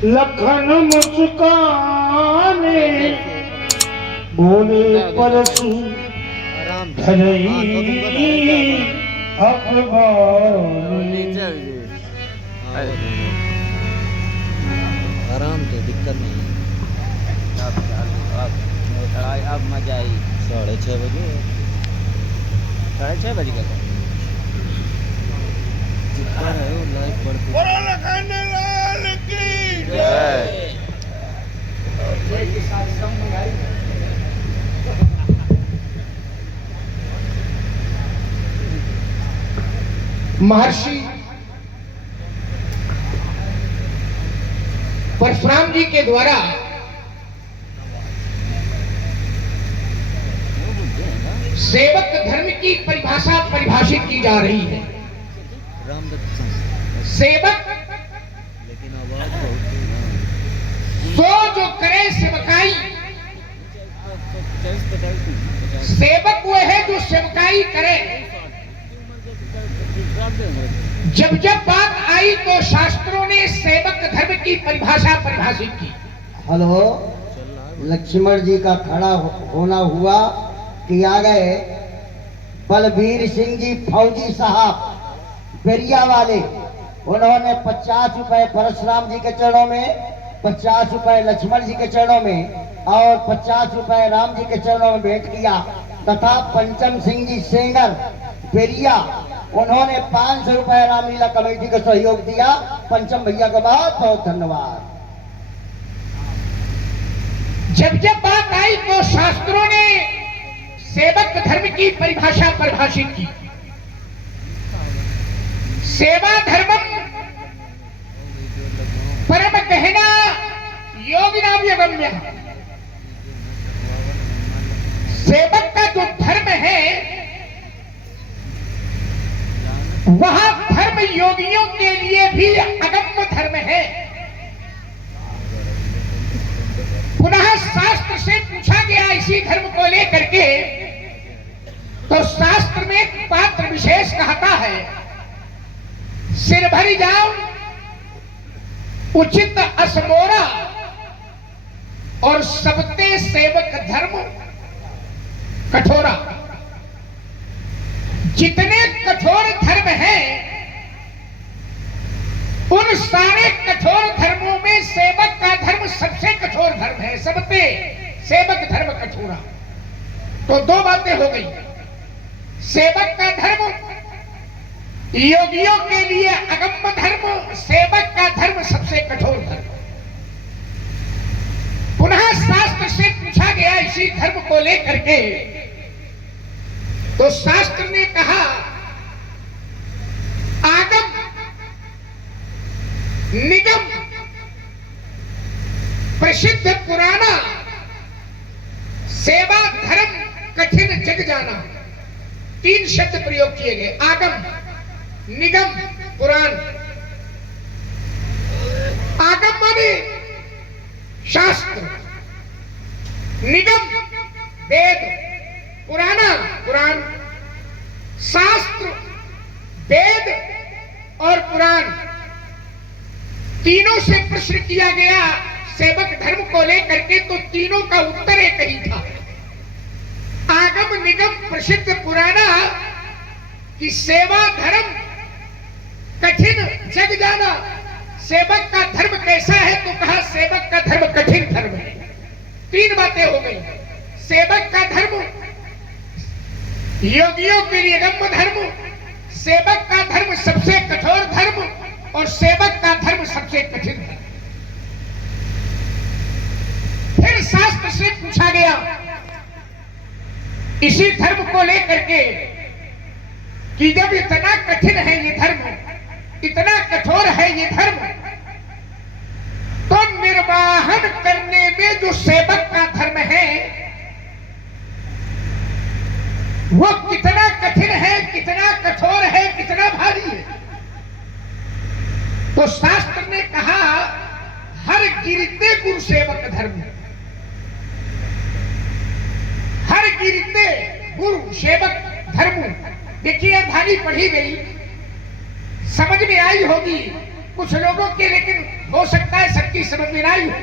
लखन मुस्काने बोले परसू धरई अखबार। आराम से दिक्कत नहीं। अब मजा आई। 6:30 बजे 6:30 बजे का जितना है वो लाइव पढ़ते। महर्षि परशुराम जी के द्वारा सेवक धर्म की परिभाषा परिभाषित की जा रही है। सेवक तो जो करे सेवकाई, सेवक वो है जो सेवकाई करे। जब जब बात आई तो शास्त्रों ने सेवक धर्म की परिभाषा परिभाषित की। हेलो, लक्ष्मण जी का खड़ा होना हुआ कि आ गए बलबीर सिंह जी फौजी साहब बेरिया वाले। उन्होंने 50 रुपए परशुराम जी के चरणों में, 50 रुपए लक्ष्मण जी के चरणों में और 50 रुपए राम जी के चरणों में भेंट किया। तथा पंचम सिंह जी सेंगर बेरिया, उन्होंने 500 रुपए रामलीला कमेटी को सहयोग दिया। पंचम भैया को बहुत बहुत धन्यवाद। जब जब बात आई तो शास्त्रों ने सेवक धर्म की परिभाषा परिभाषित की। सेवा धर्मम परम कहना योगिनाम यगम्य। सेवक का जो धर्म है वह धर्म योगियों के लिए भी अगम्य धर्म है। पुनः शास्त्र से पूछा गया इसी धर्म को लेकर के, तो शास्त्र में एक पात्र विशेष कहता है, सिर भरी जाओ उचित असमोरा और सबते सेवक धर्म कठोरा। जितने कठोर धर्म हैं उन सारे कठोर धर्मों में सेवक का धर्म सबसे कठोर धर्म है। सबते सेवक धर्म कठोरा। तो दो बातें हो गई। सेवक का धर्म योगियों के लिए अगम्य धर्म, सेवक का धर्म सबसे कठोर धर्म। पुनः शास्त्र से पूछा गया इसी धर्म को लेकर के, तो शास्त्र ने कहा आगम निगम प्रसिद्ध पुराना सेवा धर्म कठिन जग जाना। 3 शब्द प्रयोग किए गए। आगम, निगम, पुराण। आगम माने शास्त्र, निगम वेद, पुराना पुराण। शास्त्र, वेद और पुराण तीनों से प्रश्न किया गया सेवक धर्म को लेकर के, तो तीनों का उत्तर एक ही था। आगम निगम प्रसिद्ध पुराना कि सेवा धर्म कठिन जग जाना। सेवक का धर्म कैसा है तो कहा सेवक का धर्म कठिन धर्म है। 3 बातें हो गई। सेवक का धर्म योगियों के लिए गम्य धर्म, सेवक का धर्म सबसे कठोर धर्म और सेवक का धर्म सबसे कठिन धर्म। फिर शास्त्र से पूछा गया इसी धर्म को लेकर के कि जब इतना कठिन है ये धर्म, इतना कठोर है ये धर्म, तो निर्वाहन करने में जो सेवक का धर्म है वो कितना कठिन है, कितना कठोर है, कितना भारी है। तो शास्त्र ने कहा हर गिरते गुरु सेवक धर्म, हर गिरते गुरु सेवक धर्म। देखिए धानी पढ़ी गई, समझ में आई होगी। कुछ लोगों के, लेकिन हो सकता है सबकी समझ में नहीं हो,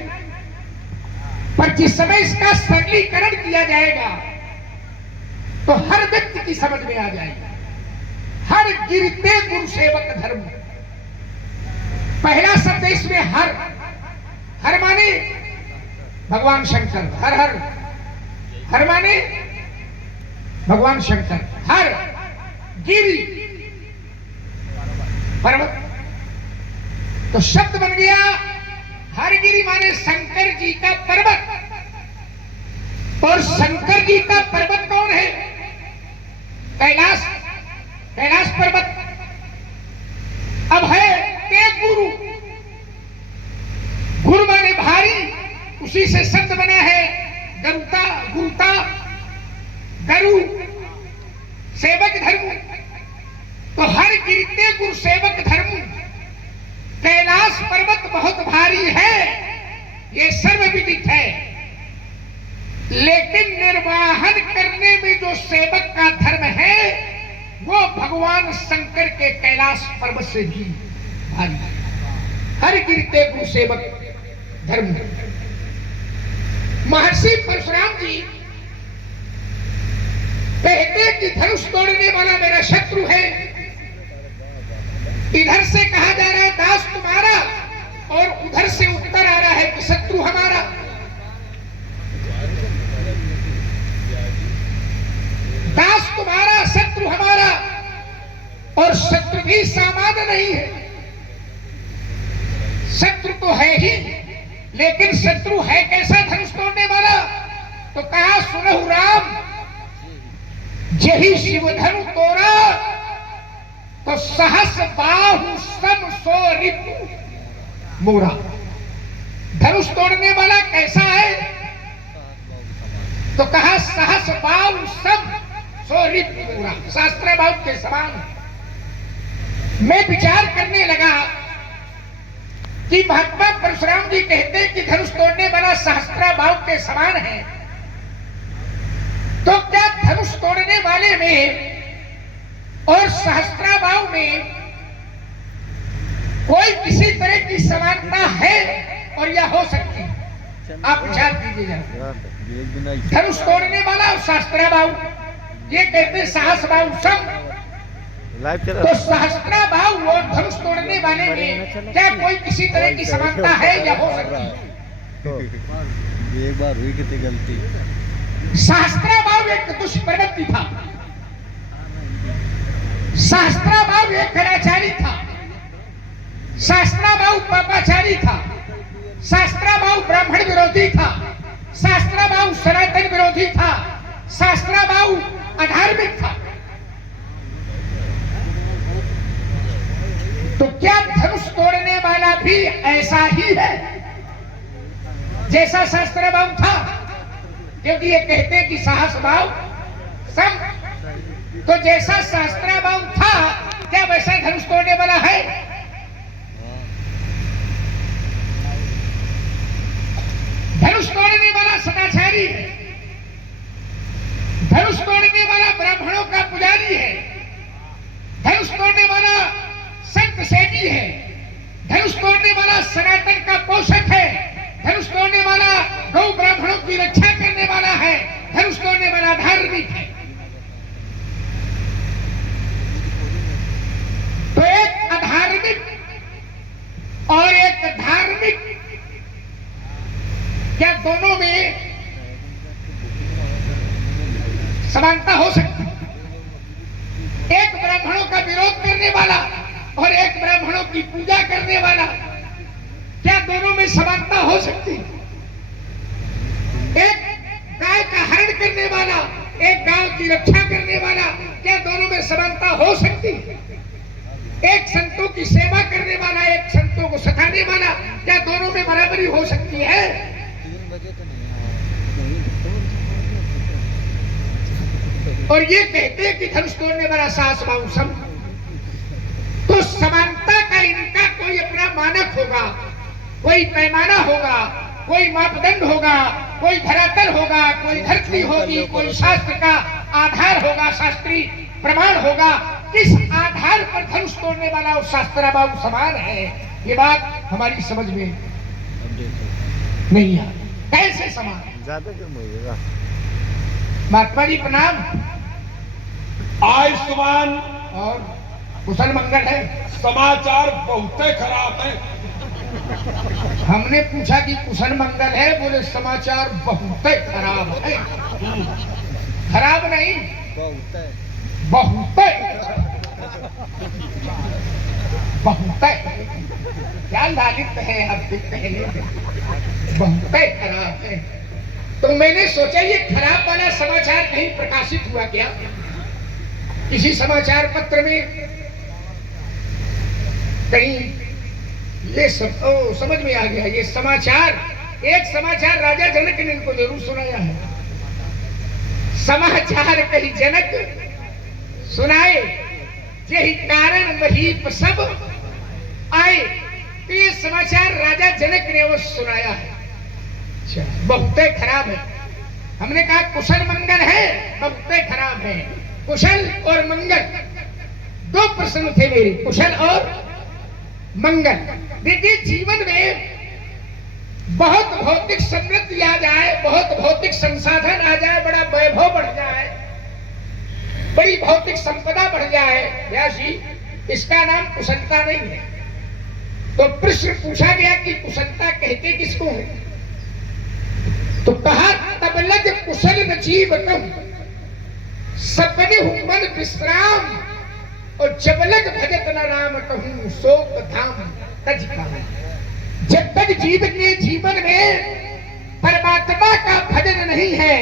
पर जिस समय इसका सरलीकरण किया जाएगा तो हर व्यक्ति की समझ में आ जाएगा। हर गिरते गुरु सेवक धर्म। पहला शब्द इसमें हर। हर माने भगवान शंकर, हर हर। हर माने भगवान शंकर। हर गिरी पर्वत, तो शब्द बन गया हरगिरी माने शंकर जी का पर्वत। और शंकर जी का पर्वत कौन है? कैलाश, कैलाश पर्वत। अब है तेग गुरु। गुरु माने भारी, उसी से शब्द बना है गरुता, गुरुता, गरु, सेवक धर्म। तो हर गिरते गुरु सेवक धर्म। कैलाश पर्वत बहुत भारी है, ये सर्वविदित है, लेकिन निर्वाहन करने में जो सेवक का धर्म है वो भगवान शंकर के कैलाश पर्वत से भी भारी है। हर गिरते गुरु सेवक धर्म। महर्षि परशुराम जी कहते कि धनुष तोड़ने वाला मेरा शत्रु है। इधर से कहा जा रहा है दास तुम्हारा, और उधर से उत्तर आ रहा है कि शत्रु हमारा। दास तुम्हारा, शत्रु हमारा। और शत्रु भी सामान्य नहीं है, शत्रु तो है ही, लेकिन शत्रु है कैसा धनुष तोड़ने वाला? तो कहा सुनहु राम, जही शिव धनु तोरा, तो सहस बाहु सम सो रिपु मोरा। धनुष तोड़ने वाला कैसा है? तो कहा सहस बाहु सम सो रिपु मोरा, शास्त्र बाहु के समान। मैं विचार करने लगा कि महात्मा परशुराम जी कहते हैं कि धनुष तोड़ने वाला सहस्त्रा बाहु के समान है, तो क्या धनुष तोड़ने वाले में और सहस्त्रा बाहु में कोई किसी तरह की समानता है और या हो सकती है? आप विचार कीजिए जरा। धनुष तोड़ने वाला और सहस्त्रा बाहु, ये कहते हैं सहस बाहु सम। तो सहस्त्रा बाहु और धनुष तोड़ने वाले में क्या कोई किसी तरह की समानता है या हो सकती है? एक बार हुई कितनी गलती। सहस्त्रा बाहु एक दुष्प्रवृत्ति था, सहस्त्रा बाहु एक कराचारी था, सहस्त्रा बाहु पापाचारी था, सहस्त्रा बाहु ब्राह्मण विरोधी था, सहस्त्रा बाहु सनातन विरोधी था, सहस्त्रा बाहु अधार्मिक था। तो क्या धनुष तोड़ने वाला भी ऐसा ही है जैसा सहस्त्रा बाहु था? क्योंकि ये कहते हैं कि साहस बाहु सम। तो जैसा सहस्त्रा बाहु था, क्या वैसा धनुष तोड़ने वाला है? धनुष तोड़ने वाला सदाचारी है, धनुष तोड़ने वाला ब्राह्मणों का पुजारी है, धनुष तोड़ने वाला संत सेवी है, धनुष तोड़ने वाला सनातन का पोषक है, धनुष तोड़ने वाला गौ ब्राह्मणों की रक्षा करने वाला है, धनुष तोड़ने वाला धार्मिक है। तो एक अधार्मिक और एक धार्मिक, क्या दोनों में समानता हो सकती? एक ब्राह्मणों का विरोध करने वाला और एक ब्राह्मणों की पूजा करने वाला, क्या दोनों में समानता हो सकती? एक गाय का हरण करने वाला, एक गांव की रक्षा करने वाला, क्या दोनों में समानता हो सकती? एक संतों की सेवा करने वाला, एक संतों को सताने वाला, क्या दोनों में बराबरी हो सकती है? और ये कहते हैं कि धनुष तोड़ने वाला साहस बाहु सम। तो समानता का इनका कोई अपना मानक होगा, कोई पैमाना होगा, कोई मापदंड होगा, कोई धरातल होगा, कोई धरती होगी, कोई शास्त्र का आधार होगा, शास्त्रीय प्रमाण होगा। किस आधार आधार पर धनुष तोड़ने वाला और शास्त्रा बाबू समान है, ये बात हमारी समझ में अब देखो नहीं आ। कैसे समान? ज्यादा कम होगा। महात्मा जी प्रणाम। आयुष्मान और कुशल मंगल है? समाचार बहुत खराब है। हमने पूछा कि कुशल मंगल है, बोले समाचार बहुत खराब है। खराब नहीं, बहुत है। बहुत बहुत क्या लालित है आप दिखते हैं, बहुत खराब है। तो मैंने सोचा ये खराब वाला समाचार कहीं प्रकाशित हुआ क्या किसी समाचार पत्र में कहीं? ये सब समझ में आ गया। ये समाचार, एक समाचार राजा जनक ने इनको जरूर सुनाया है। समाचार कहीं जनक सुनाए, यही कारण महीप सब आए। तो ये समाचार राजा जनक ने वो सुनाया है। बहुत खराब है। हमने कहा कुशल मंगल है, बहुत खराब है। कुशल और मंगल दो प्रश्न थे मेरे, कुशल और मंगल। देखिए जीवन में बहुत भौतिक समृद्धि आ जाए, बहुत भौतिक संसाधन आ जाए, बड़ा वैभव बढ़ जाए, बड़ी भौतिक संपदा बढ़ जाए, व्यासी इसका नाम कुशलता नहीं है। तो प्रश्न पूछा गया कि कुशलता कहते किसको है? तो कहा तब लग कुशल न जीवनम सपने मन विश्राम, और जब लग भजत न राम कहूं शोक धाम तज खाऊं। जब तक जीव के जीवन में परमात्मा का भजन नहीं है,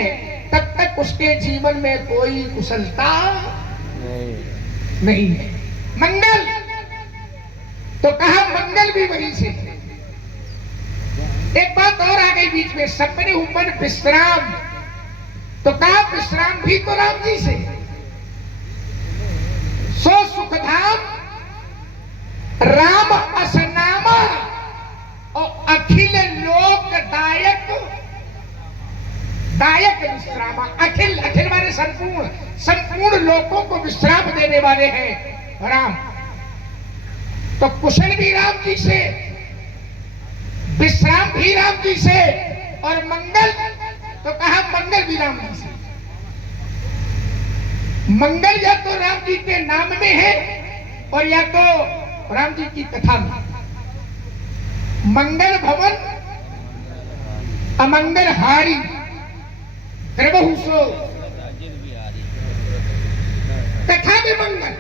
तब तक उसके जीवन में कोई कुशलता नहीं है। मंगल तो कहा मंगल भी वहीं से। एक बात और आ गई बीच में, सपने मन विश्राम, तो कहा विश्राम भी तो राम जी से। सो सुखधाम राम असनामा, और अखिल लोकदायक दायक विश्रामा। अखिल, अखिल माने संपूर्ण, संपूर्ण लोगों को विश्राम देने वाले हैं राम। तो कुशल भी राम जी से, विश्राम भी राम जी से, और मंगल तो कहा मंगल भी राम जी से। मंगल या तो राम जी के नाम में है और या तो राम जी की कथा में। मंगल भवन अमंगल हारी द्रवहु सो, कथा में मंगल,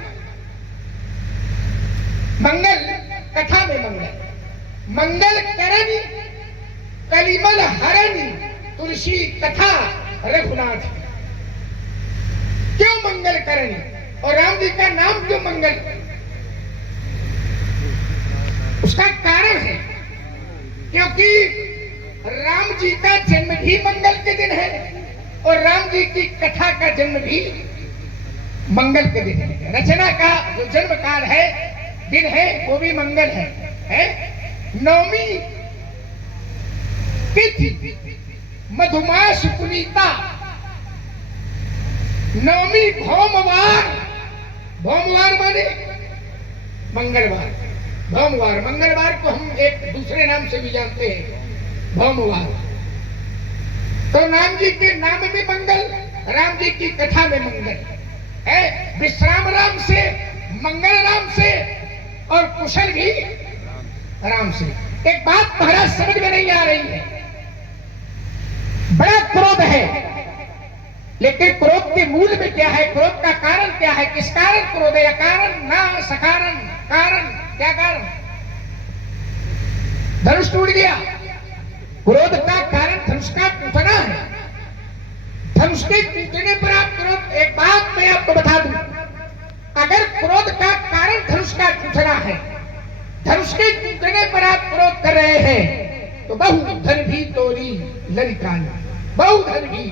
मंगल कथा में मंगल। मंगल करनी कलिमल हरनी तुलसी कथा रघुनाथ। क्यों मंगल करनी, और राम जी का नाम क्यों मंगल? उसका कारण है क्योंकि राम जी का जन्म भी मंगल के दिन है, और राम जी की कथा का जन्म भी मंगल के दिन है। रचना का जो जन्म काल है, दिन है, वो भी मंगल है? नवमी तिथि मधुमास पुनीता, नवमी भौमवार, भौमवार माने मंगलवार। भौमवार, मंगलवार को हम एक दूसरे नाम से भी जानते हैं, भौमवार। तो राम जी के नाम में मंगल, राम जी की कथा में मंगल है। विश्राम राम से, मंगल राम से, और कुशल भी राम से। एक बात महाराज समझ में नहीं आ रही है, बड़ा क्रोध है, लेकिन क्रोध के मूल में क्या है, क्रोध का कारण क्या है, किस कारण क्रोध है? कारण ना सकारण, कारण क्या कारण? धनुष टूट गया, क्रोध का कारण धनुष का टूटना है। धनुष के टूटने पर आप क्रोध, एक बात मैं आपको बता दूं, अगर क्रोध का कारण धनुष का टूटना है, धनुष के टूटने पर आप क्रोध कर रहे हैं, तो बहु धन भी तोरी लड़काई, बहु धन भी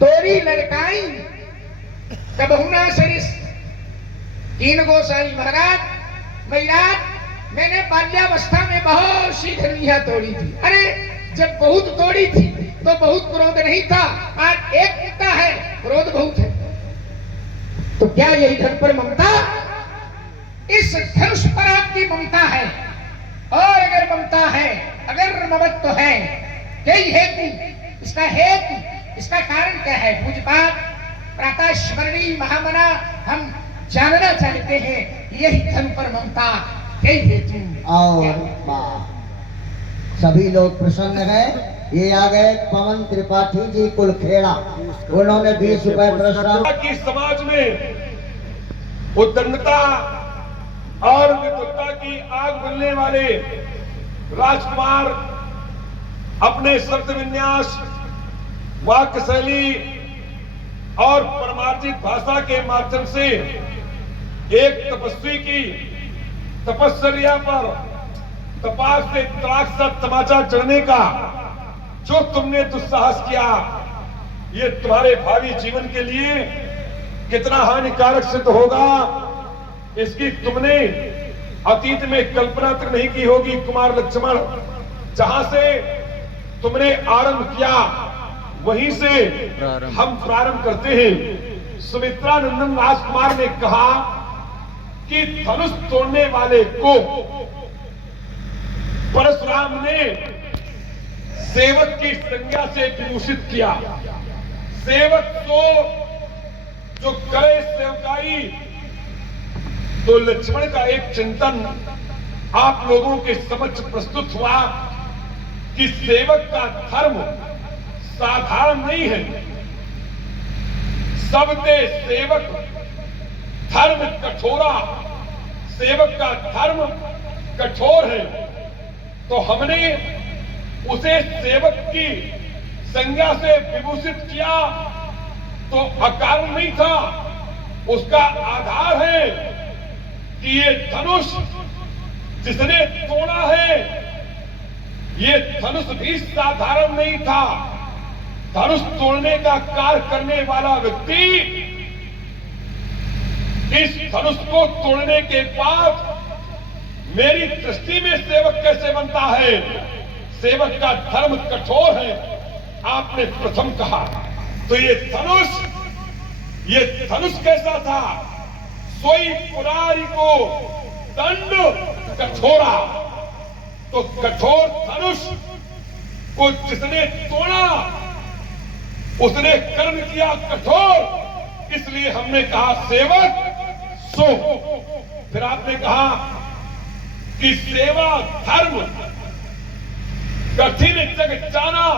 तोरी लड़काई कबहु ना सरिस। तीन गोसाई महाराज, मैंने बाल्यावस्था में बहुत सी धनिया तोड़ी थी। अरे जब बहुत तोड़ी थी तो बहुत क्रोध नहीं था, आज एक पिता है, क्रोध बहुत है। तो क्या यही धन पर ममता? इस धनुष पर आपकी ममता है, और अगर ममता है, अगर ममत्व है, यही हेतु, इसका हेतु, इसका कारण क्या है? पूज्यपाद प्रातः स्मरणीय महामना, हम जानना चाहते हैं यही धन पर ममता, यही हेतु। और सभी लोग प्रसन्न हैं। ये आ गए पवन त्रिपाठी जी कुलखेड़ा, उन्होंने 20 रुपए पुरस्कार। कि समाज में उद्दंडता और विद्वता की आग मिलने वाले राजकुमार अपने शब्द विन्यास, वाक्य शैली और परमार्जित भाषा के माध्यम से एक तपस्वी की तपस्या पर तपाक से तड़ाक सा तमाचा चढ़ने का जो तुमने दुस्साहस किया, ये तुम्हारे भावी जीवन के लिए कितना हानिकारक सिद्ध होगा, इसकी तुमने अतीत में कल्पना तक नहीं की होगी। कुमार लक्ष्मण, जहां से तुमने आरंभ किया वहीं से हम प्रारंभ करते हैं। सुमित्रा नंदन राजकुमार ने कहा कि धनुष तोड़ने वाले को परशुराम ने सेवक की संज्ञा से विभूषित किया। सेवक तो जो करे सेवकाई, तो लक्ष्मण का एक चिंतन आप लोगों के समक्ष प्रस्तुत हुआ कि सेवक का धर्म साधारण नहीं है। सबते सेवक धर्म कठोरा, सेवक का धर्म कठोर है। तो हमने उसे सेवक की संज्ञा से विभूषित किया तो अकारण नहीं था, उसका आधार है कि ये धनुष जिसने तोड़ा है, ये धनुष भी साधारण नहीं था। धनुष तोड़ने का कार्य करने वाला व्यक्ति इस धनुष को तोड़ने के बाद मेरी दृष्टि में सेवक कैसे बनता है? सेवक का धर्म कठोर है, आपने प्रथम कहा। तो ये धनुष कैसा था? सोई पुरारी को दंड कठोरा। तो कठोर धनुष को जिसने तोड़ा उसने कर्म किया कठोर, इसलिए हमने कहा सेवक सो। फिर आपने कहा कि सेवा धर्म कठिन जग जाना,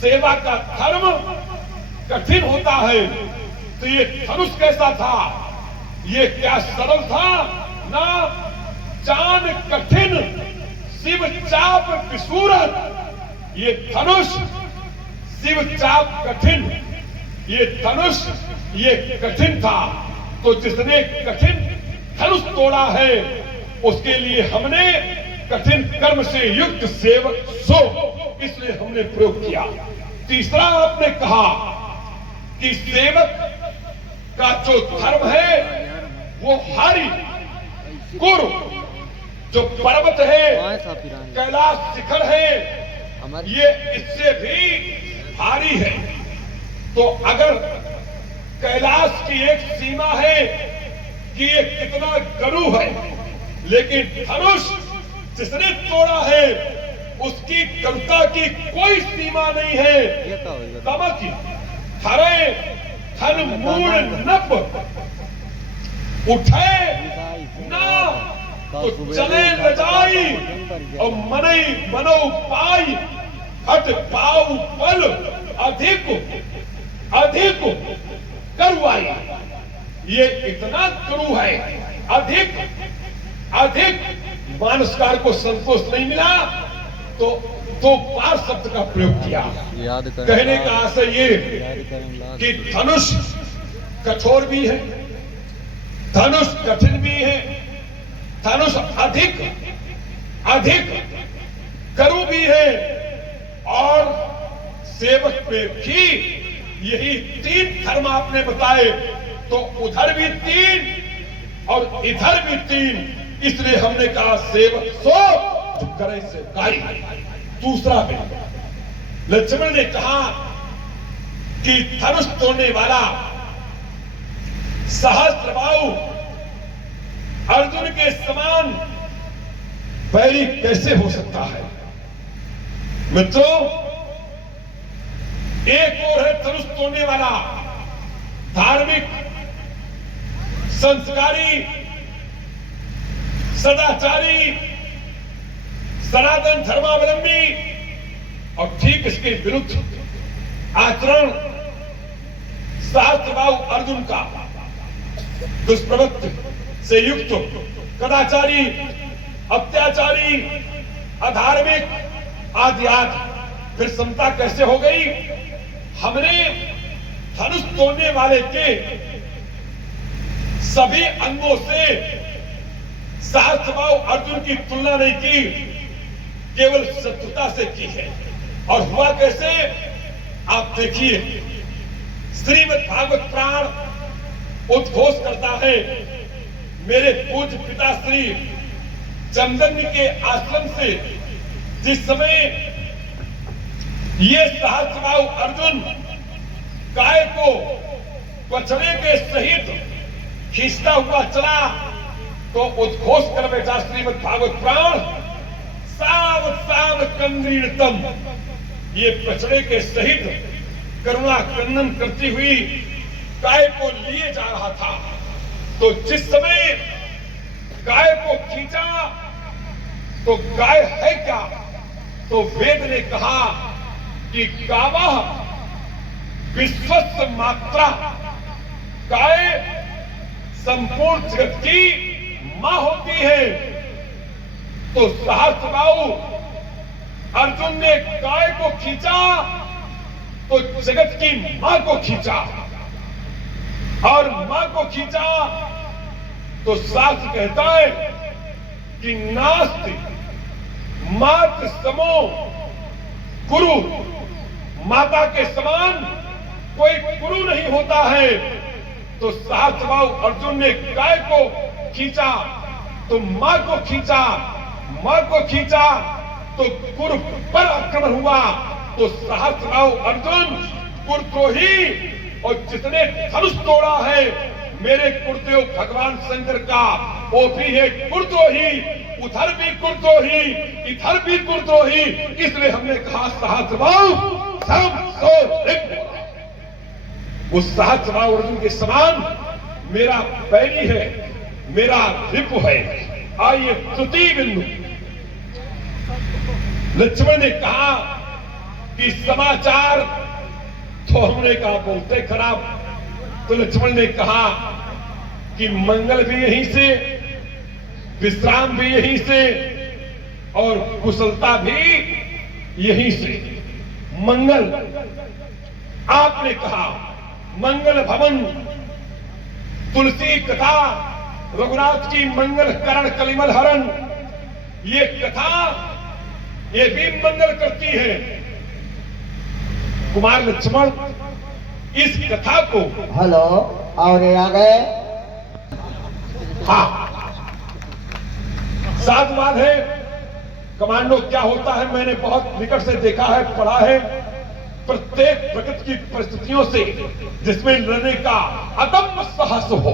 सेवा का धर्म कठिन होता है। तो ये धनुष कैसा था? ये क्या सरल था? ना, चान कठिन शिव चाप विसूरत। ये धनुष शिव चाप कठिन, ये धनुष ये कठिन था। तो जिसने कठिन धनुष तोड़ा है उसके लिए हमने कठिन कर्म से युक्त सेवक सो, इसलिए हमने प्रयोग किया। तीसरा आपने कहा कि सेवक का जो धर्म है वो हरि गुरु, जो पर्वत है, कैलाश शिखर है, ये इससे भी भारी है। तो अगर कैलाश की एक सीमा है कि ये कितना गरु है, लेकिन धनुष जिसने तोड़ा है उसकी गरुता की कोई सीमा नहीं है। तमक हरे धन मूल नप उठे ना तो चले न जाई, और मनई मनो पाई हट पाऊ पल अधिक अधिक करुआई। ये इतना करू है, अधिक अधिक मानसकार को संतोष नहीं मिला तो दो पार शब्द का प्रयोग किया। कहने का आशय ये कि धनुष कठोर भी है, धनुष कठिन भी है, धनुष अधिक अधिक करू भी है, और सेवक पे भी यही तीन धर्म आपने बताए। तो उधर भी तीन और इधर भी तीन, इसलिए हमने कहा सेवक सो जो करे से गाई। दूसरा भी लक्ष्मण ने कहा कि धनुष तोड़ने वाला सहस्त्रबाहु अर्जुन के समान बैरी कैसे हो सकता है? मित्रों, एक और है धनुष तोड़ने वाला, धार्मिक, संस्कारी, सदाचारी, सनातन धर्मावलंबी, और ठीक इसके विरुद्ध आचरण सहस्त्रबाहु अर्जुन का, दुष्प्रवृत्ति से युक्त, कदाचारी, अत्याचारी, अधार्मिक आदि आदि। फिर समता कैसे हो गई? हमने धनुष तोड़ने वाले के सभी अंगों से सहस्त्रबाहु अर्जुन की तुलना नहीं की, केवल शत्रुता से की है। और हुआ कैसे? आप देखिए, श्रीमद् भागवत पुराण उद्घोष करता है, मेरे पूज्य पिता श्री चंदन के आश्रम से जिस समय ये सहस्त्रबाहु अर्जुन गाय को बछड़े के सहित खींचता हुआ चला, तो उद्घोष कर बैठा श्रीमद् भागवत पुराण, सावत सावत कंदीणतम, ये बछड़े के सहित करुणा क्रंदन करती हुई गाय को लिए जा रहा था। तो जिस समय गाय को खींचा, तो गाय है क्या? तो वेद ने कहा कि गावा विश्वस्त मात्रा, गाय संपूर्ण जगत की मां होती है। तो सहस्त्रबाहु अर्जुन ने गाय को खींचा तो जगत की मां को खींचा, और मां को खींचा तो शास्त्र कहता है कि नास्ति मातृ समो गुरु, माता के समान कोई गुरु नहीं होता है। तो सहस्त्रबाहु अर्जुन ने गाय को खींचा तो मां को खींचा, मां को खींचा तो गुरु पर आक्रमण हुआ। तो सहस्त्रबाहु अर्जुन गुरुद्रोही, और जितने धनुष तोड़ा है मेरे गुरुदेव भगवान शंकर का, वो भी है गुरुद्रोही, उधर भी गुरुद्रोही, इधर भी गुरुद्रोही। इसलिए हमने कहा सहस्त्रबाहु सब सो रिपु। उस सहस्त्रबाहु अर्जुन के समान मेरा बैरी है, मेरा रिपु है। आइए तृतीय बिंदु, लक्ष्मण ने कहा कि समाचार तो हमने कहा बोलते खराब, तो लक्ष्मण ने कहा कि मंगल भी यहीं से, विश्राम भी यहीं से, और कुशलता भी यहीं से। मंगल, आपने कहा मंगल भवन, तुलसी कथा, रघुनाथ की मंगल करण कलिमल हरण, ये कथा ये भी मंगल करती है। कुमार लक्ष्मण इस कथा को, हेलो, और ये आ गए। हाँ, साधुवाद है। कमांडो क्या होता है मैंने बहुत निकट से देखा है, पढ़ा है। प्रत्येक प्रकृति की परिस्थितियों से जिसमें लड़ने का अदम्य साहस हो,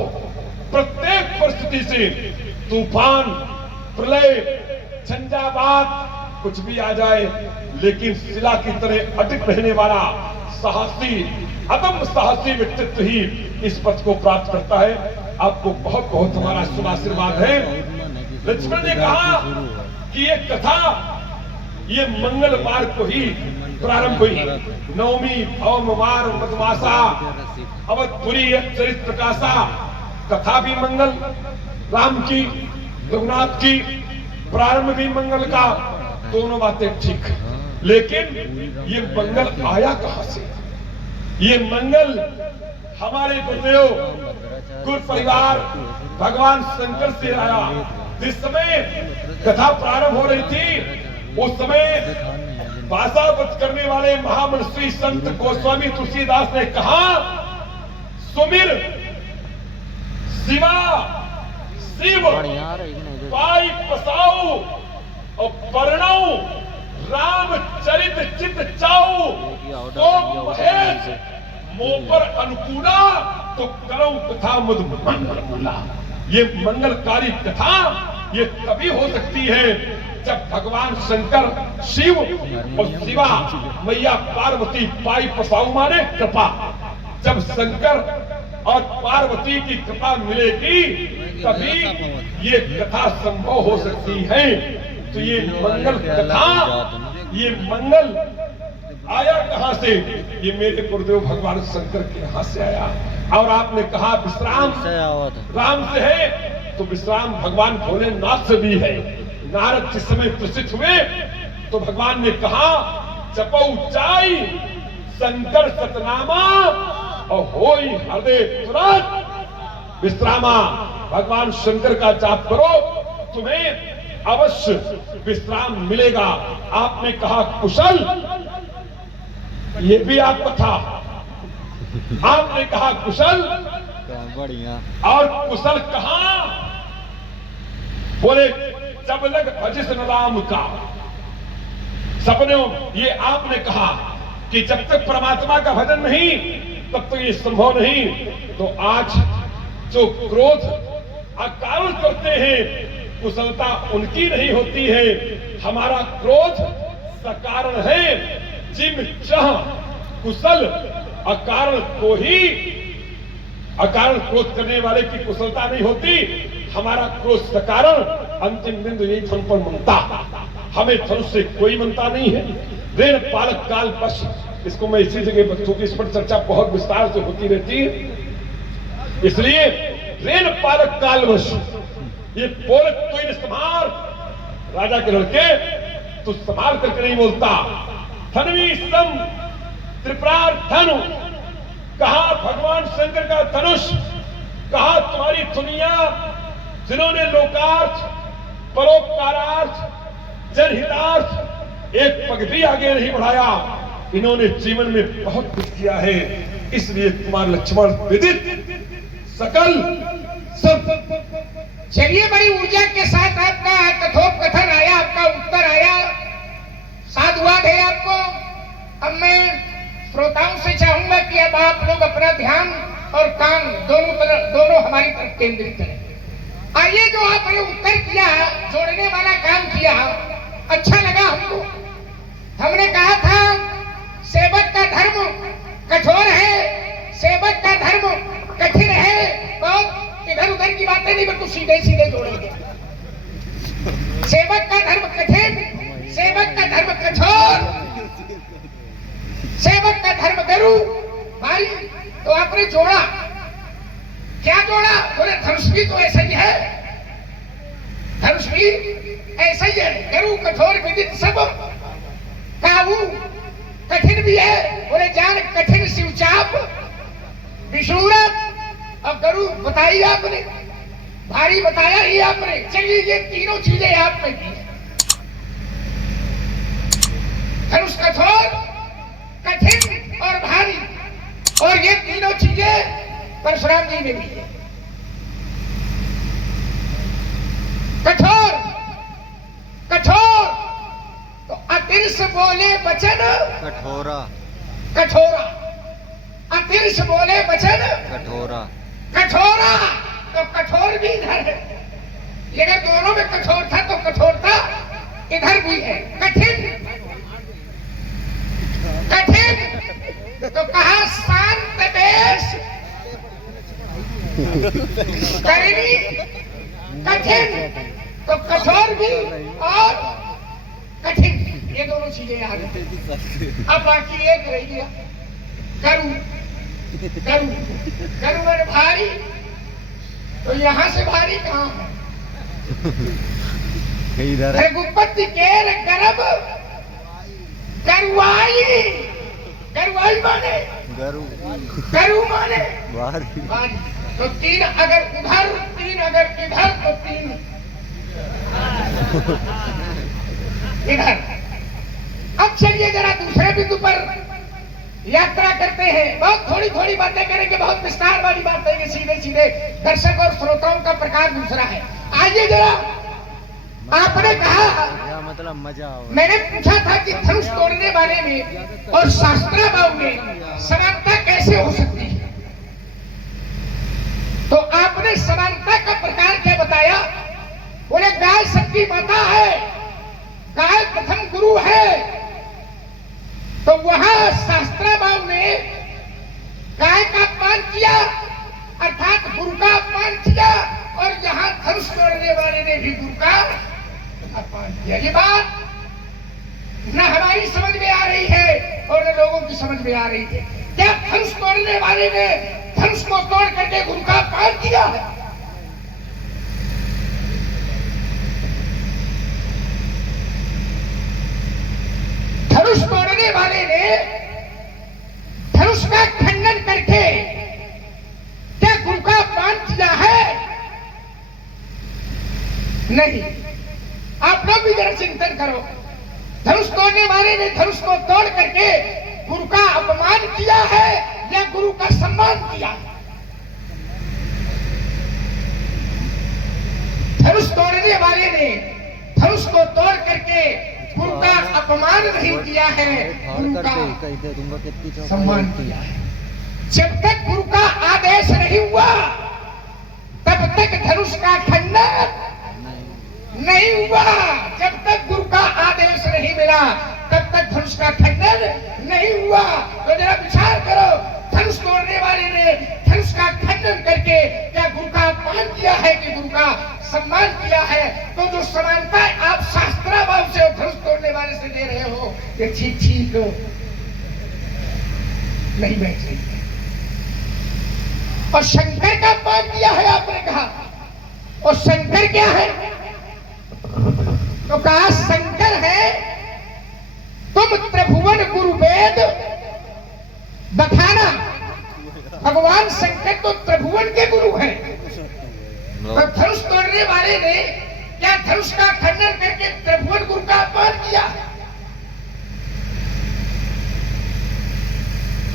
प्रत्येक परिस्थिति से, तूफान, प्रलय, झंझावात, कुछ भी आ जाए, लेकिन शिला की तरह अटक रहने वाला साहसी, अदम्य साहसी व्यक्तित्व ही इस पद को प्राप्त करता है। आपको बहुत बहुत हमारा शुभ आशीर्वाद है। लक्ष्मण ने कहा कि ये कथा ये मंगलवार को ही प्रारंभ हुई। नवमी भौमवार मधुमासा अवधपुरी चरित प्रकाशा, कथा भी मंगल राम की, रघुनाथ की, प्रारंभ भी मंगल का, दोनों बातें ठीक। लेकिन ये मंगल आया कहां से? ये मंगल हमारे गुरुदेव गुरु परिवार भगवान शंकर से आया। जिस समय कथा प्रारंभ हो रही थी उस समय भाषा वध करने वाले महामनस्वी संत गोस्वामी तुलसीदास ने कहा, सुमिर शिवा शिव पाई पसाऊ और वर्णऊ रामचरित चित चाऊ, तो महेश मोह पर अनुकूला तो करो तथा मुद मंगल बोला। ये मंगलकारी कथा ये तभी हो सकती है जब भगवान शंकर शिव और शिवा मैया पार्वती पाई पसाऊ माने कृपा। जब शंकर और पार्वती की कृपा मिलेगी तभी ये कथा संभव हो सकती है। तो ये मंगल कथा, ये मंगल आया कहां से? ये मेरे गुरुदेव भगवान शंकर के यहां से आया। और आपने कहा विश्राम राम से है, तो विश्राम भगवान भोलेनाथ से भी है। नारद जिस समय प्रसिद्ध हुए तो भगवान ने कहा जपो ऊंचाई शंकर सतनामा और होई हृदय तुरंत विश्रामा। भगवान शंकर का जाप करो, तुम्हें अवश्य विश्राम मिलेगा। आपने कहा कुशल, ये भी आपका था। आपने कहा कुशल, बढ़िया। और कुशल कहां? बोले जब लग भजिस न राम का। सपनों ये आपने कहा कि जब तक परमात्मा का भजन नहीं तब तक ये संभव नहीं। तो आज जो क्रोध अकारण करते हैं कुशलता उनकी नहीं होती है, हमारा क्रोध सकारण है। जिम चाह कुशल अकारण को ही, अकारण क्रोध करने वाले की कुशलता नहीं होती। हमारा क्रोध सकारण अंतिम बिंदु यही धन पर मनता। हमें धन से कोई मनता नहीं है। ऋण पालक काल बस, इसको मैं इसी जगह बच्चों की इस पर चर्चा बहुत विस्तार से होती रहती है। इसलिए ऋण पालक काल बस, ये पोलक कोई संभाल, राजा के लड़के तो संभाल करके नहीं बोलता। धनवी सम त्रिपुरार धनु, कहा भगवान शंकर का धनुष, कहा तुम्हारी दुनिया जिन्होंने लोकार्थ परोपकारार्थ जनहितार्थ एक पग भी आगे नहीं बढ़ाया, इन्होंने जीवन में बहुत कुछ किया है। इसलिए कुमार लक्ष्मण विदित सकल सब। चलिए, बड़ी ऊर्जा के साथ आपका कथोपकथन आया, आपका उत्तर आया, साधुवाद है आपको। अब मैं श्रोताओं से चाहूंगा कि अब आप लोग अपना ध्यान और कान दोनों हमारी तरफ केंद्रित करें। आइए, जो आपने उत्तर किया, जोड़ने वाला काम किया, अच्छा लगा हमको। हमने कहा था सेवक का धर्म कठोर है, सेवक का धर्म कठिन है। बहुत इधर उधर की बातें नहीं, बिल्कुल सीधे सीधे जोड़ेंगे। सेवक का धर्म कठिन, सेवक का धर्म कठोर, सेवक का धर्म गरु भाई। तो आपने जोड़ा, क्या जोड़ा? बोले धनुष भी तो ऐसा ही है, धनुष भी ऐसा ही है। गरु कठोर विदित सब, काबू कठिन भी है। बोले जान कठिन शिवचाप विष्णुरथ और गरु बताई आपने, भारी बताया ही आपने। चलिए, ये तीनों चीजें आपने की है। धनुष कठोर, कठिन और भारी, और ये तीनों चीजें परशुराम जी ने भी है। कठोर, कठोर तो अतिरस बोले वचन कठोरा, कठोरा, अतिरस बोले वचन कठोरा, कठोरा तो कठोर भी इधर है। अगर दोनों में कठोर था तो कठोरता इधर भी है। कठिन, कठिन तो कहा शांत देश करनी, कठिन तो कठोर भी और कठिन, ये दोनों चीजें याद है। अब बाकी एक रह गया गरु। गरु, गरु में भारी, तो यहां से भारी कहां है? इधर रघुपति के गर्भ गरुआई, गरुआई माने गरु, गरु माने भारी। भारी। तो तीन अगर उधर, तीन अगर इधर, तो तीन इधर। अब चलिए जरा दूसरे बिंदु पर यात्रा करते हैं। बहुत थोड़ी थोड़ी बातें करेंगे, बहुत विस्तार वाली बातें करेंगे। सीधे सीधे दर्शक और श्रोताओं का प्रकार दूसरा है। आइए जरा, आपने कहा, मतलब मजा आओ। मैंने पूछा था कि धनुष तोड़ने वाले में और शास्त्राभाव में समानता कैसे हो सकती है? तो आपने समानता का प्रकार क्या बताया? बोले गाय सबकी माता है, गाय प्रथम गुरु है। तो वहां शास्त्राभाव ने गाय का अपमान किया अर्थात गुरु का अपमान किया, और यहाँ धनुष तोड़ने वाले ने भी गुरु का अपमान किया। ये बात न हमारी समझ में आ रही है और न लोगों की समझ में आ रही है। क्या धनुष तोड़ने वाले ने धनुष को तोड़ करके गुरु का अपमान किया है? धनुष तोड़ने वाले ने धनुष का खंडन करके क्या गुरु का अपमान किया है? नहीं। आप लोग भी जरा चिंतन करो। धनुष तोड़ने वाले ने धनुष को तोड़ करके गुरु का अपमान किया है या गुरु का सम्मान किया? धनुष तोड़ने वाले ने धनुष को तोड़ करके गुरु का अपमान नहीं किया है, गुरु का सम्मान किया है। जब तक गुरु का आदेश नहीं हुआ तब तक धनुष का खंडन नहीं हुआ। जब तक गुरु का आदेश नहीं मिला तब तक धनुष का खंडन नहीं हुआ। तो जरा विचार करो, धनुष तोड़ने वाले ने धनुष का खंडन करके क्या गुरु का अपमान किया है कि गुरु का सम्मान किया है? तो जो समानता आप शास्त्राभाव से धनुष तोड़ने वाले से दे रहे हो, ये ठीक नहीं बैठ रही है। और शंकर का अपमान किया है आपने कहा, और शंकर क्या है? तो कहा शंकर है तुम त्रिभुवन गुरु वेद बखाना। भगवान शंकर तो त्रिभुवन के गुरु हैं। तो धनुष तोड़ने वाले ने क्या धनुष का खंडन करके त्रिभुवन गुरु का अपमान किया?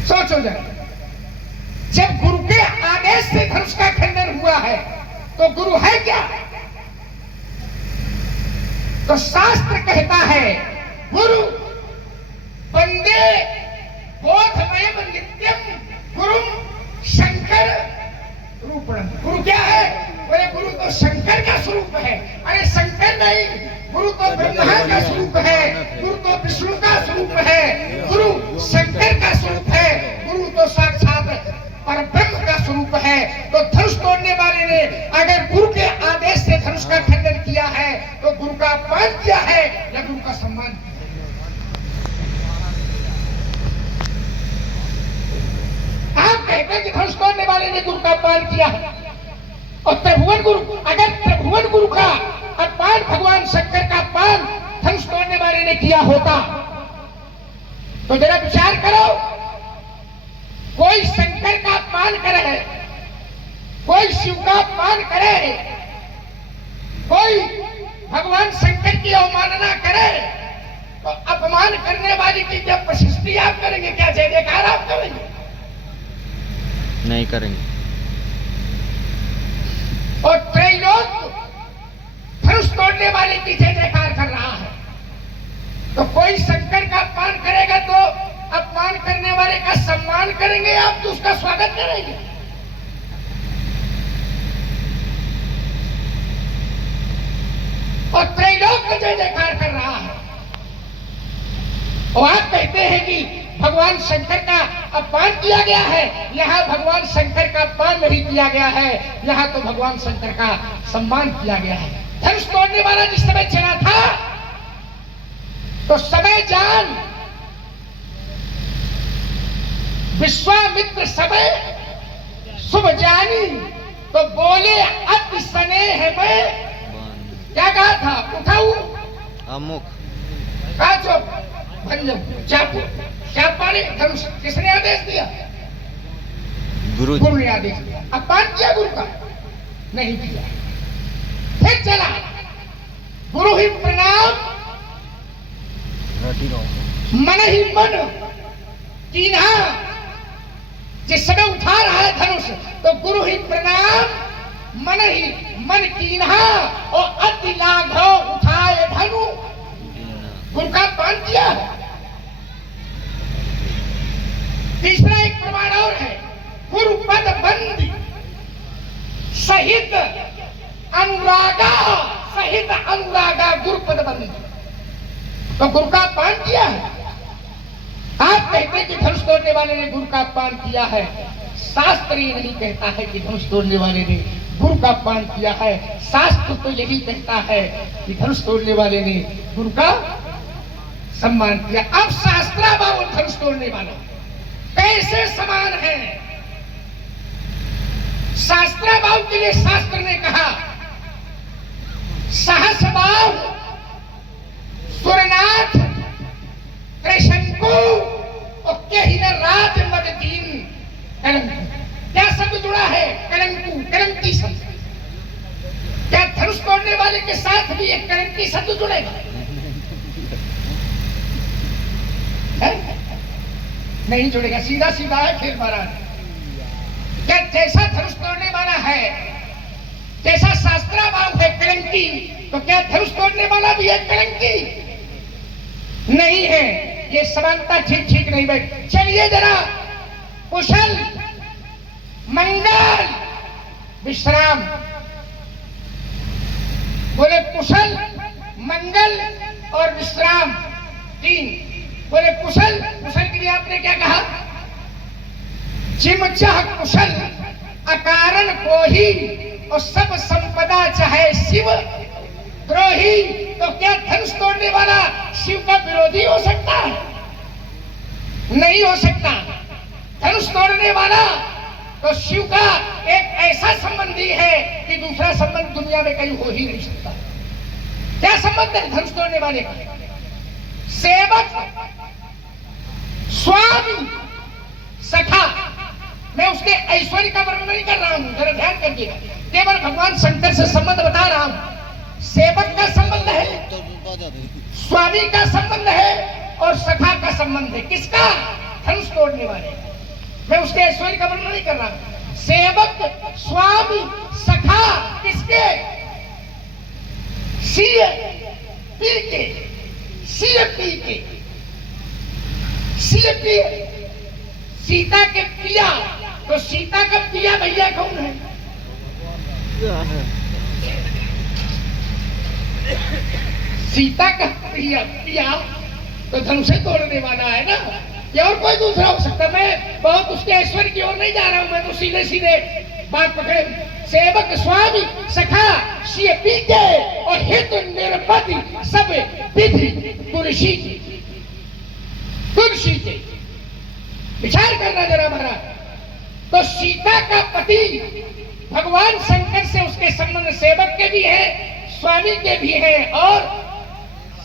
सोचो जरा, जब गुरु के आदेश से धनुष का खंडन हुआ है तो गुरु है क्या? तो शास्त्र कहता है गुरु वंदे बोधमयम नित्यम गुरु शंकर रूपम। गुरु क्या है? बोले गुरु तो शंकर का स्वरूप है। अरे शंकर नहीं, गुरु तो ब्रह्मा का स्वरूप है, गुरु तो विष्णु का स्वरूप है, गुरु शंकर का स्वरूप है, गुरु तो साक्षात परब्रह्म का स्वरूप है। तो धनुष तोड़ने वाले ने अगर गुरु के आदेश से धनुष का खंडन किया है तो गुरु का अपमान किया है या गुरु का सम्मान किया? आप कहते हैं कि धनुष तोड़ने वाले ने गुरु का अपमान किया है, और त्रिभुवन गुरु, अगर त्रिभुवन गुरु का अपमान भगवान शंकर का अपमान धनुष तोड़ने वाले ने किया होता तो जरा विचार करो, कोई शंकर का अपमान करे, कोई शिव का अपमान करे, कोई भगवान शंकर की अवमानना करे, तो अपमान करने वाले की जब प्रशस्ति आप करेंगे, क्या जय जयकार आप करेंगे? नहीं करेंगे। और त्रैलोक धनुष तोड़ने वाले की जय जयकार कर रहा है। तो कोई शंकर का अपमान करेगा तो अपमान करने वाले का सम्मान करेंगे आप, तो उसका स्वागत करेंगे। और त्रैलोक का जय जयकार कर रहा है। और आप कहते हैं कि भगवान शंकर का अपमान किया गया है। यहाँ भगवान शंकर का अपमान नहीं किया गया है, यहाँ तो भगवान शंकर का सम्मान किया गया है। धनुष तोड़ने वाला जिस समय चला था तो समय जान विश्वामित्र समय शुभ जानी, तो बोले अति स्नेह में क्या कहा था? उठाऊ अमुक कहा चुप भंजम चाकू क्या पाने? धनुष किसने आदेश दिया? गुरु ने आदेश दिया। अपमान किया गुरु का? नहीं किया। फिर चला गुरु ही प्रणाम मन ही मन कीन्हा। जिस समय उठा रहा है धनुष तो गुरु ही प्रणाम मन ही मन कीन्हा, और अति लाघव उठाए धनु। गुरु का अपमान किया है। तीसरा एक प्रमाण और है, गुरु पद बंदी। अनुरागा गुरुपद बंदी, तो गुरु का अपमान किया है। आप कहते कि धनुष तोड़ने वाले ने गुरु का अपमान किया है, शास्त्र ये नहीं कहता है कि धनुष तोड़ने वाले ने गुरु का अपमान किया है। शास्त्र तो यही कहता है कि धनुष तोड़ने वाले ने गुरु का सम्मान किया। अब शास्त्राभाव और धनुष तोड़ने वाला कैसे समान है? शास्त्राभाव के लिए शास्त्र ने कहा सहस्रभाव सुरनाथ त्रिशंकु राज मगदीन कलंकु। क्या शब्द जुड़ा है? कलंकु, कलंकी शब्द। क्या धनुष तोड़ने वाले के साथ भी एक कलंकी शब्द जुड़ेगा? नहीं जुड़ेगा, सीधा सीधा है खेल महाराज। क्या जैसा धनुष तोड़ने वाला है, जैसा शास्त्राभाव है कलंकी, तो क्या धनुष तोड़ने वाला भी है कलंकी? नहीं है। ये समानता ठीक ठीक नहीं बैठ। चलिए जरा कुशल मंगल विश्राम बोले, कुशल मंगल और विश्राम तीन बोले। कुशल, कुशल के लिए आपने क्या कहा? जिम चाह कुशल अकारण को ही और सब संपदा चाहे शिव द्रोही। तो क्या धनुष तोड़ने वाला शिव का विरोधी हो सकता है? नहीं हो सकता। धनुष तोड़ने वाला तो शिव का एक ऐसा संबंधी है कि दूसरा संबंध दुनिया में कहीं हो ही नहीं सकता। क्या संबंध है धनुष तोड़ने वाले का? सेवक, स्वामी, सखा। मैं उसके ऐश्वर्य का वर्णन नहीं कर रहा हूं, जरा ध्यान करिएगा। केवल भगवान शंकर से संबंध बता रहा हूं। सेवक का संबंध है, स्वामी का संबंध है और सखा का संबंध है। किसका? धनुष तोड़ने वाले। मैं उसके ऐश्वर्य का वर्णन नहीं कर रहा हूं। सेवक, स्वामी, सखा किसके? सीय पी के, सीय पी के, सीय पी। सीता के पिया, तो सीता का पिया भैया कौन है? सीता का पिया, पिया तो धनुष तोड़ने वाला है ना। या और कोई दूसरा हो सकता। मैं बहुत उसके ऐश्वर्य की ओर नहीं जा रहा हूं, मैं तो सीधे सीधे बात पकड़े। सेवक, स्वामी, सखा, सिय पीके और हित निरपति सब विधि तुलसी की, तुलसी के। विचार करना जरा महाराज। तो सीता का पति भगवान शंकर से उसके संबंध सेवक के भी है, स्वामी के भी है और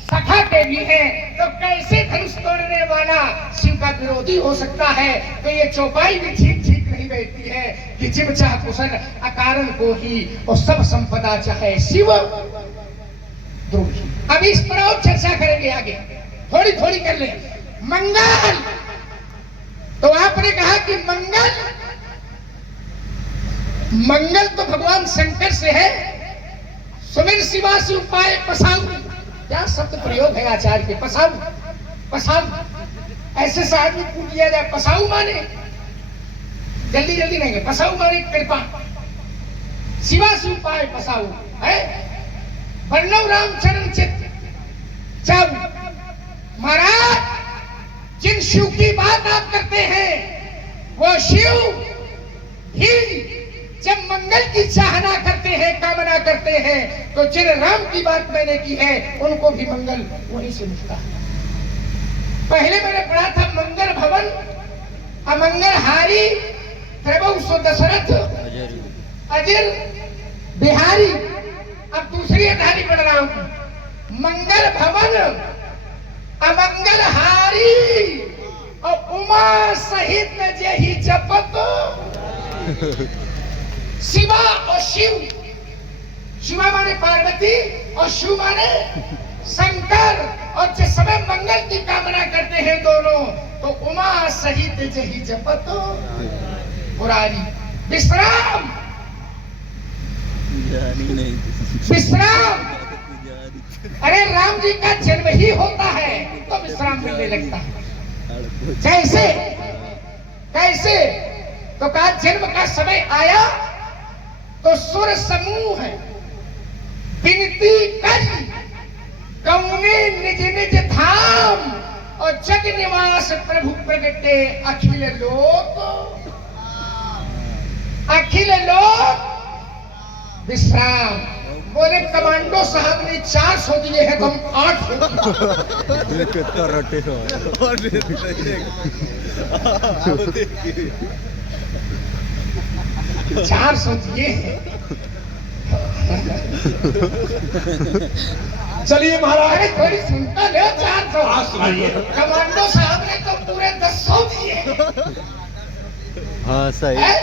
सखा के भी है। तो कैसे धनुष तोड़ने वाला शिव का विरोधी हो सकता है? तो ये चौपाई भी ठीक ठीक नहीं बैठती है कि जिम चाह कुशल अकारण को ही और सब संपदा चाहे शिव द्रोही। अब इस पर और चर्चा करेंगे आगे, थोड़ी थोड़ी कर ले। मंगल, तो आपने कहा कि मंगल, मंगल तो भगवान शंकर से है। सुमिर शिवा से उपाय पसाऊ। क्या शब्द प्रयोग है आचार्य के? पसाऊ, पसाऊ। ऐसे से आदमी पूछ लिया जाए पसाऊ माने, जल्दी जल्दी नहीं है। पसाऊ माने कृपा, शिवा से उपाय पसाऊ है। वर्णव राम चरण चित चाऊ। महाराज, जिन शिव की बात आप करते हैं वो शिव ही जब मंगल की चाहना करते हैं, कामना करते हैं, तो जिन राम की बात मैंने की है उनको भी मंगल वहीं से मिलता है। पहले मैंने पढ़ा था मंगल भवन अमंगल हारी त्रैभव सो दशरथ अजिर बिहारी। अब दूसरी अध्याय पढ़ रहा हूं। मंगल भवन अमंगल हारी और उमा सहित जही जपत शिवा और शिव। शिवा माने पार्वती और शिव माने शंकर। और जिस समय मंगल की कामना करते हैं दोनों, तो उमा सहित जही जपत मुरारी। विश्राम, विश्राम। अरे राम जी का जन्म ही होता है तो विश्राम मिलने लगता है। कैसे? कैसे? तो कहा जन्म का समय आया तो सुर समूह है विनती कर कौने निज निज धाम और जग निवास प्रभु प्रगटे अखिल लोक विश्राम। बोले कमांडो साहब ने 400 दिए हैं तो हम 400 दिए हैं। चलिए महाराज, अरे थोड़ी सुनता लो। 400 हाँ, सुनाइए। कमांडो साहब ने तो पूरे 10 दिए हैं। हाँ सही। हैं?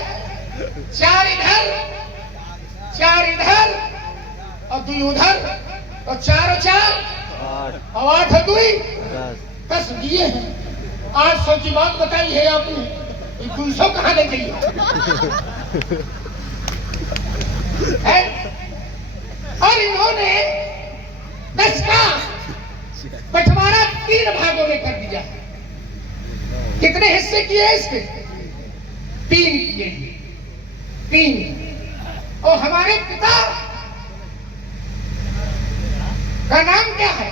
4 इधर और 2 उधर और 4 और 4 8 और 8 और 2 10 10 दिए हैं। 800 की बात बताई है आपने, 200 कहाँ ले गई है? और इन्होंने 10 का बंटवारा 3 भागों में कर दिया। कितने हिस्से किए इसके? 3 किए। 3। और हमारे पिता का नाम क्या है?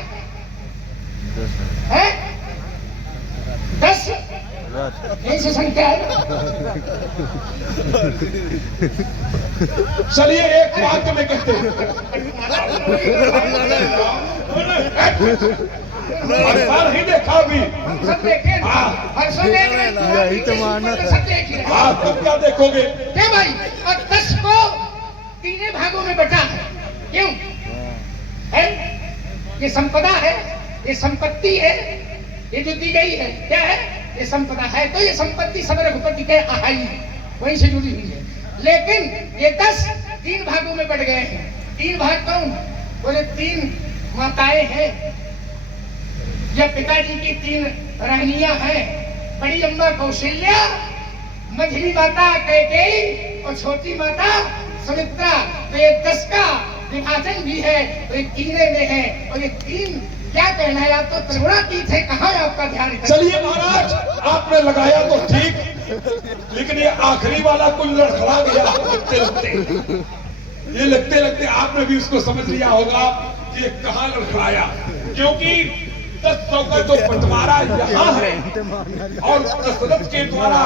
10 रथ। यही से संख्या है। चलिए एक वाक्य में कहते हैं, हर ही देखा अभी। सब देखे ना? हर्षों देख रहे हैं। यही तो माना था। सब देख रहे हैं। आप तुम क्या देखोगे? क्या भाई? और 10 को 3 भागों में बटा है। क्यों है? ये संपदा है, ये संपत्ति है, ये जो दी गई है क्या है? ये संपदा है। तो ये संपत्ति सब रघुपति के आहाई वहीं से जुड़ी हुई है। लेकिन ये 10 3 भागों में बढ़ गए हैं। 3 भाग कौन? बोले 3 माताएं हैं। या पिताजी की 3 रानियां हैं। बड़ी अम्मा कौशल्या, मझली माता कैकेयी और छोटी माता सुमित्रा। तो ये 10 का विभाजन भी है, तो ये 3 में है। और ये 3 क्या कहना है? आप तो त्रिगुणातीत है, कहाँ है आपका ध्यान? चलिए महाराज, आपने लगाया तो ठीक, लेकिन ये आखिरी वाला कुल लड़खड़ा गया लगते लगते। ये लगते लगते आपने भी उसको समझ लिया होगा कि ये कहाँ लड़खड़ाया। क्योंकि 1000 का जो बंटवारा यहाँ है और दशरथ के द्वारा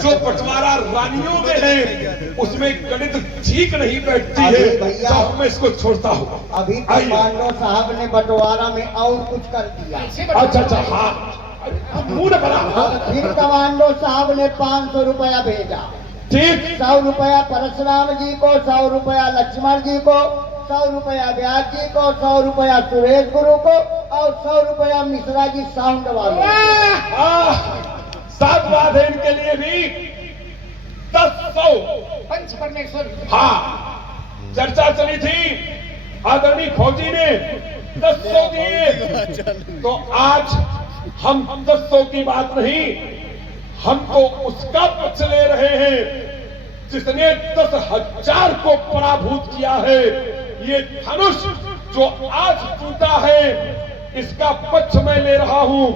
जो बंटवारा रानियों में है, उसमें गणित ठीक नहीं बैठती है। अभी भैया- तो मैं इसको छोड़ता हूँ। अभी आइए। कमांडो साहब ने बंटवारा में और कुछ कर दिया। अच्छा अच्छा, हाँ, मुंह न बना। फिर कमांडो साहब ने 500 रुपया भेजा। ठीक। 100 रुपया परशुराम जी को, 100 रुपया लक्ष्मण जी को, 100 रुपया व्यास जी को, 100 रुपया सुरेश गुरु को और 100 रुपया मिश्रा जी साउंड वाले। साथ बात है इनके लिए भी 1000। पंच परमेश्वर। हाँ, चर्चा चली थी, आदरणीय फौजी ने 1000 दिए। तो आज हम 1000 की बात नहीं, हम तो उसका पक्ष ले रहे हैं जिसने 10,000 को पराभूत किया है। ये धनुष जो आज टूटा है, इसका पक्ष मैं ले रहा हूं।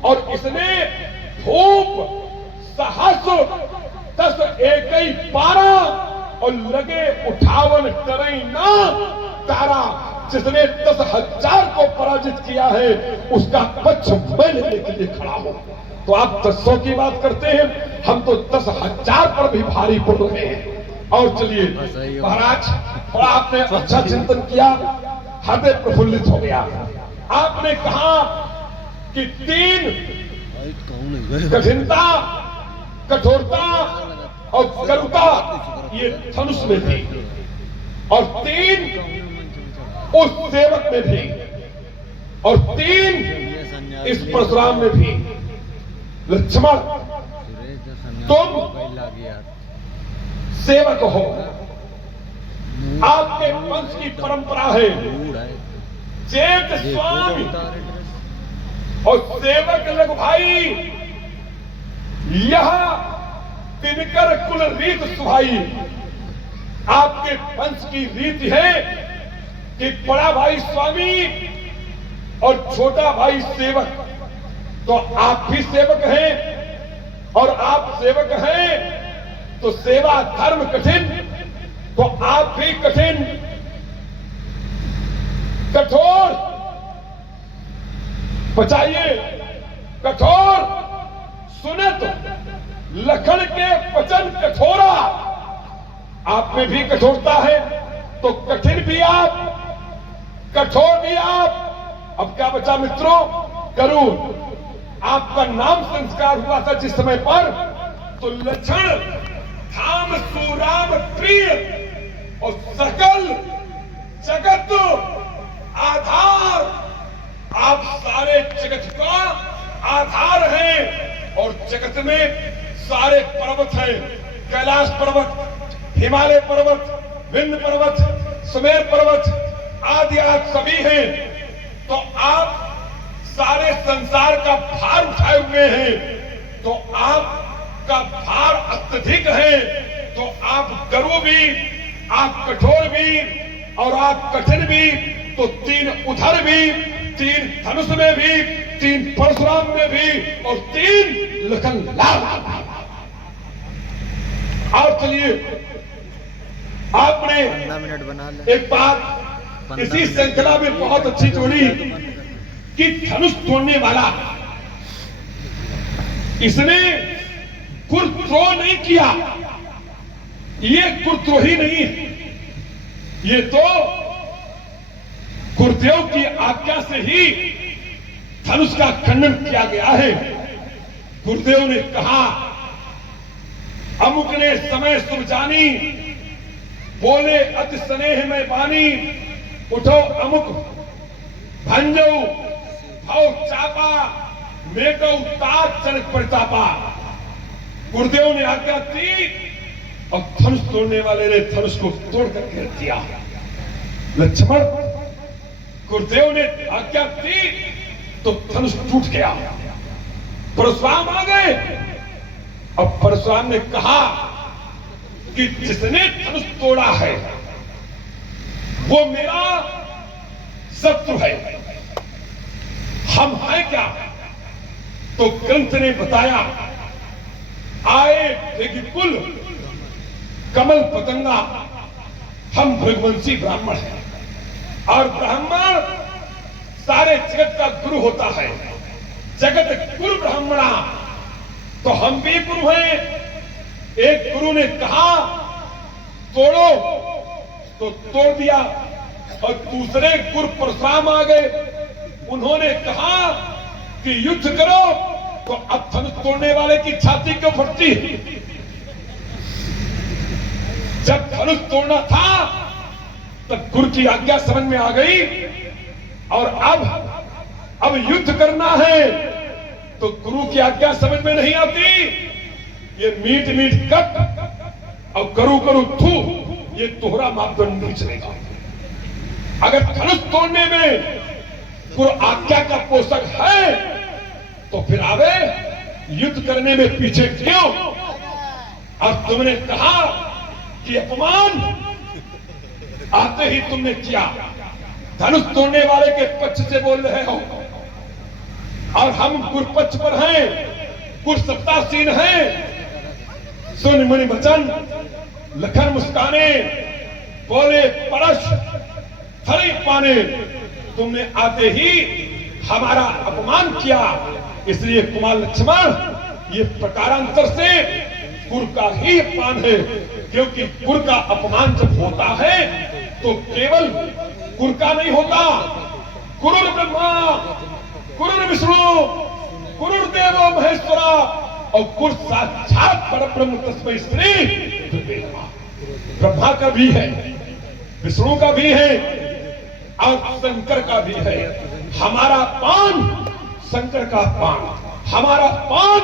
और इसने धूप सहस्र 10 एकई 12 और लगे 58 टरई ना तारा। जिसने 10,000 को पराजित किया है, उसका पक्ष मैं लेने के लिए खड़ा हूं। तो आप 1000 की बात करते हैं, हम तो 10,000 पर भी भारी पड़ रहे हैं। और चलिए महाराज, और आपने अच्छा चिंतन किया, हृदय प्रफुल्लित हो गया। आपने कहा कि 3 कठिनता, कठोरता और करुता ये धनुष में थी, और 3 उस सेवक में भी, और 3 इस परशुराम में भी। लक्ष्मण, तुम सेवक हो, आपके वंश की परंपरा है जेठ स्वामी और सेवक लग भाई। यह दिनकर कुल रीत सुहाई। आपके वंश की रीत है कि बड़ा भाई स्वामी और छोटा भाई सेवक। तो आप भी सेवक हैं, और आप सेवक हैं तो सेवा धर्म कठिन, तो आप भी कठिन। कठोर, बचाइए कठोर, सुनत लखन के वचन कठोरा। आप में भी कठोरता है तो कठिन भी आप, कठोर भी आप। अब क्या बचा मित्रों? करूर। आपका नाम संस्कार हुआ था जिस समय पर, तो लक्षण धाम सुराम प्रिय और सकल जगत आधार। आप सारे जगत का आधार हैं और जगत में सारे पर्वत हैं। कैलाश पर्वत, हिमालय पर्वत, विंध्य पर्वत, सुमेर पर्वत आदि आप सभी हैं। तो आप सारे संसार का भार उठाए हुए हैं। तो आपका भार अत्यधिक है। तो आप गरु भी, आप कठोर भी और आप कठिन भी। तो 3 उधर भी, 3 धनुष में भी, 3 परशुराम में भी और 3 लखन लाल। आप चलिए, आपने 15 मिनट बना ले। एक बात इसी श्रृंखला में बहुत अच्छी जोड़ी कि धनुष तोड़ने वाला, इसने गुरुद्रोह नहीं किया। ये गुरुद्रोही नहीं है, ये तो गुरुदेव की आज्ञा से ही धनुष का खंडन किया गया है। गुरुदेव ने कहा, अमुक ने समय शुभ जानी, बोले अति स्नेह में बानी। उठो अमुक भंजो भाव चापा, मेघो ताज चरक प्रतापा। गुरुदेव ने आज्ञा दी और धनुष तोड़ने वाले ने धनुष को तोड़ करके रख दिया। लक्ष्मण, गुरुदेव ने आज्ञा दी तो धनुष टूट गया। परशुराम आ गए और परशुराम ने कहा कि जिसने धनुष तोड़ा है वो मेरा शत्रु है। हम हैं क्या? तो ग्रंथ ने बताया, आए कुल कमल पतंगा, हम भृगवंशी ब्राह्मण हैं। और ब्राह्मण सारे जगत का गुरु होता है। जगत गुरु ब्राह्मणा, तो हम भी गुरु हैं। एक गुरु ने कहा तोड़ो तो तोड़ दिया और दूसरे गुरु परशुराम आ गए, उन्होंने कहा कि युद्ध करो। तो अब धनुष तोड़ने वाले की छाती क्यों फटती? जब धनुष तोड़ना था तब गुरु की आज्ञा समझ में आ गई और अब युद्ध करना है तो गुरु की आज्ञा समझ में नहीं आती। ये मीट कट और करू थू, ये तोहरा मापदंड नहीं चलेगा। अगर धनुष तोड़ने में गुरु आज्ञा का पोषक है तो फिर आवे, युद्ध करने में पीछे क्यों? और तुमने कहा कि अपमान आते ही तुमने किया। धनुष तोड़ने वाले के पक्ष से बोल रहे हो और हम गुरु पक्ष पर हैं, गुरु सत्तासीन हैं। सुन मुनि वचन, लखन मुस्काने, बोले परश थरी पाने। तुमने आते ही हमारा अपमान किया, इसलिए कुमार लक्ष्मण ये प्रकारांतर से गुरु का ही अपमान है। क्योंकि गुरु का अपमान जब होता है तो केवल गुरु का नहीं होता, गुरु ब्रह्मा, गुरु विष्णु, गुरु देवो महेश्वरा और गुरु साक्षात परब्रह्म तस्मै श्री गुरुवे नमः। ब्रह्मा का भी है, विष्णु का भी है और शंकर का भी है। हमारा पान शंकर का पान, हमारा पान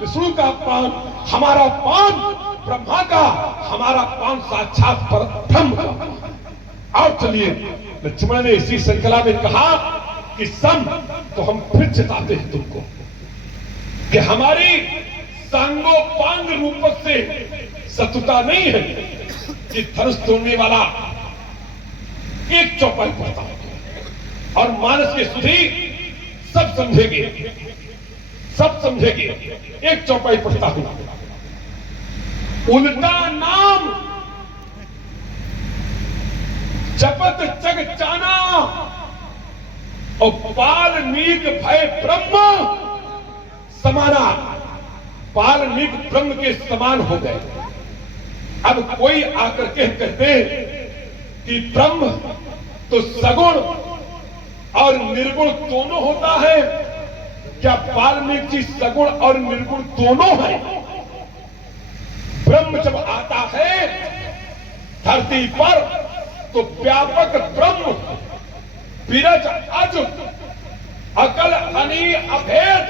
विष्णु का पान, हमारा पान ब्रह्मा का, हमारा पान साक्षात परब्रह्म का। और चलिए, लक्ष्मण ने इसी श्रृंखला में कहा कि सम, तो हम फिर चिताते हैं तुमको कि हमारी सांगोपांग रूप से शत्रुता नहीं है कि धनुष तोड़ने वाला एक चौपाई पढ़ता हो और मानस के सुधी सब समझेंगे, सब समझेंगे। एक चौपाई पढ़ता हूं, उनका नाम जपत जग जाना और पालमीक भय ब्रह्म समाना, पालमीक ब्रह्म के समान हो गए। अब कोई आकर के कहते कि ब्रह्म तो सगुण और निर्गुण दोनों होता है, क्या वाल्मीकि जी सगुण और निर्गुण दोनों है? ब्रह्म जब आता है धरती पर तो व्यापक ब्रह्म विरज अज अकल अनी अभेद,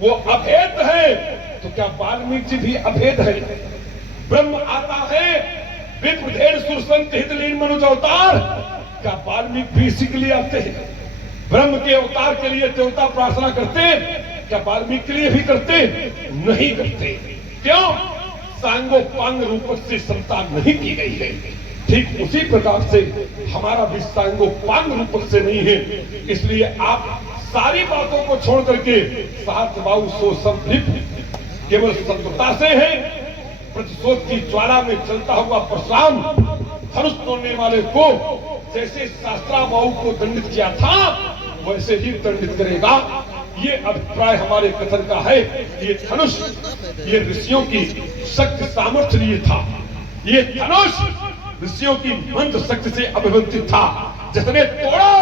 वो अभेद है। तो क्या वाल्मीकि जी भी अभेद है? ब्रह्म आता है विप्रधेर सुरसंत हितलीन मनुज अवतार, क्या वाल्मीकि भी इसी के लिए आते हैं? ब्रह्म के अवतार के लिए देवता प्रार्थना करते, क्या वाल्मीकि के लिए भी करते? नहीं करते। क्यों? सांगोपांग रूप से समता नहीं की गई है। ठीक उसी प्रकार से हमारा भी सांगोपांग रूप से नहीं है। इसलिए आप सारी बातों को छोड़ करके सहस्त्रबाहु सो संलिप्त केवल संतता से है। प्रतिशोध की ज्वाला में चलता हुआ परशुराम धनुष तोड़ने वाले को जैसे शास्त्राबाहु को दंडित किया था वैसे ही दंडित करेगा। ये अभिप्राय हमारे कथन का है। ये धनुष ये ऋषियों की शक्ति सामर्थ्य लिए था। ये धनुष ऋषियों की मंत्र शक्ति से अभिवंचित था। जिसने तोड़ा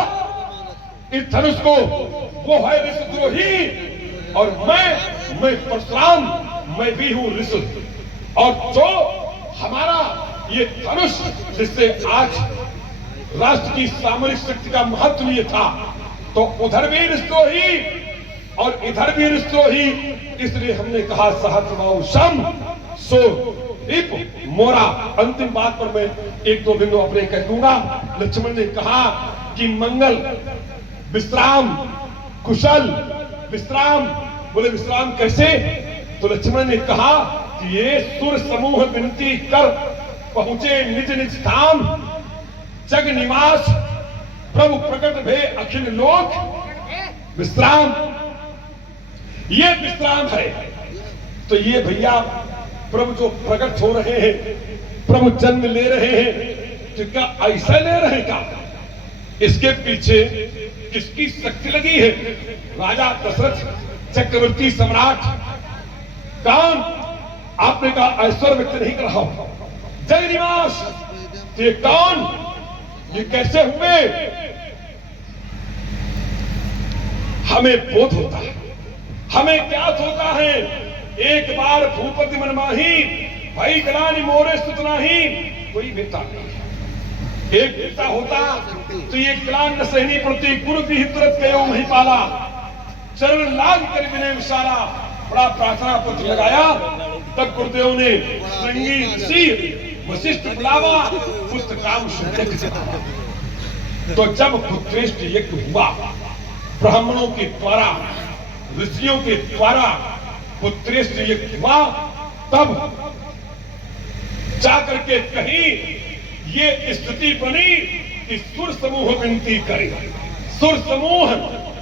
इस धनुष को वो है ऋषिद्रोही, और मैं परशुराम, मैं भी हूं ऋषि। और जो हमारा ये धनुष जिससे आज राष्ट्र की सामरिक शक्ति का महत्व लिए था, तो उधर भी ऋषिद्रोही और इधर भी ऋषिद्रोही। इसलिए हमने कहा सहस्त्रबाहु सम सो रिप मोरा। अंतिम बात पर मैं एक दो बिंदु अपने कह दूंगा। लक्ष्मण ने कहा कि मंगल विश्राम कुशल विश्राम। बोले विश्राम कैसे? तो लक्ष्मण ने कहा कि ये सुर समूह विनती कर पहुंचे निज निज धाम, जग निवास प्रभु प्रकट भे अखिल लोक विश्राम। ये विश्राम है। तो ये भैया प्रभु जो प्रकट हो रहे हैं, प्रभु जन्म ले रहे हैं, तो क्या ऐसा ले रहे हैं? क्या इसके पीछे किसकी शक्ति लगी है? राजा दशरथ चक्रवर्ती सम्राट कौन? आपने कहा ऐश्वर्य व्यक्त नहीं कर रहा हूं। जग निवास ये कौन? ये कैसे हुए? हमें बोध होता है, हमें ज्ञात होता है। एक बार भूपति मनमाही भाई गलानी मोरे सुतनाही। कोई बेटा नहीं है। एक बेटा होता तो ये ग्लान न सहनी पड़ती। गुरु भी तुरंत गयो नहीं पाला, चरण लाग कर विनय विशाला। बड़ा प्रार्थना पत्र लगाया। तब गुरुदेव ने श्रृंगी ऋषि वशिष्ठ बुलावा, पुत्र काम शुद्ध। तो जब पुत्रेष्ठ यज्ञ हुआ ब्राह्मणों के द्वारा, ऋषियों के द्वारा पुत्रेष्ठ यज्ञ हुआ, तब जाकर के कहीं ये स्थिति बनी कि सुर समूह विनती करे, सुर समूह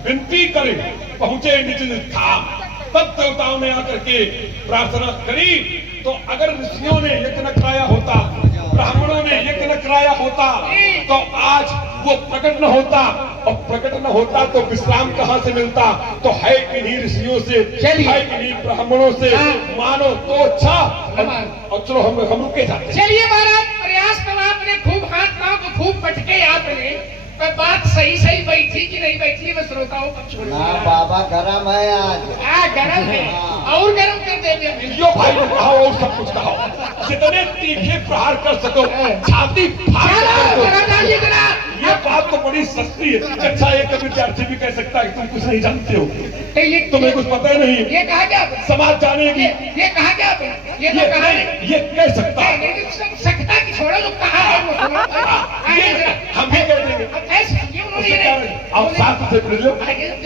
विनती करे पहुंचे निज निज धाम। तब देवताओं ने आकर के प्रार्थना करी। तो अगर ऋषियों ने यज्ञ न कराया होता, ब्राह्मणों ने यज्ञ न कराया होता, तो आज वो प्रकट न होता। और प्रकट न होता तो विश्राम कहां से मिलता? तो है इन्हीं ऋषियों से, है इन्हीं ब्राह्मणों से। मानो तो अच्छा। और चलो हम रुके जाते। चलिए महाराज, प्रयास तो आपने खूब हाथ पांव को खूब पटके आपने, पर बात सही सही बैठी कि नहीं बैठी मैं श्रोताओं को छोड़ ना बाबा गरम है आज। गरम है और गरम कर देंगे। यो भाई ने कहा और सब कुछ कहा, जितने तीखे प्रहार कर सको छाती फाड़ दो। ये बात तो बड़ी सस्ती है। अच्छा एक विद्यार्थी भी कह सकता है कि तुम कुछ नहीं जानते हो, तुम्हें कुछ पता ही नहीं। ये कहा क्या समाज जानेगी। ये कहा क्या? ये तो कहा ये कह सकता है। सकता कि छोड़ो तो कहा हम भी कह देंगे। आप साथ से मिल लो।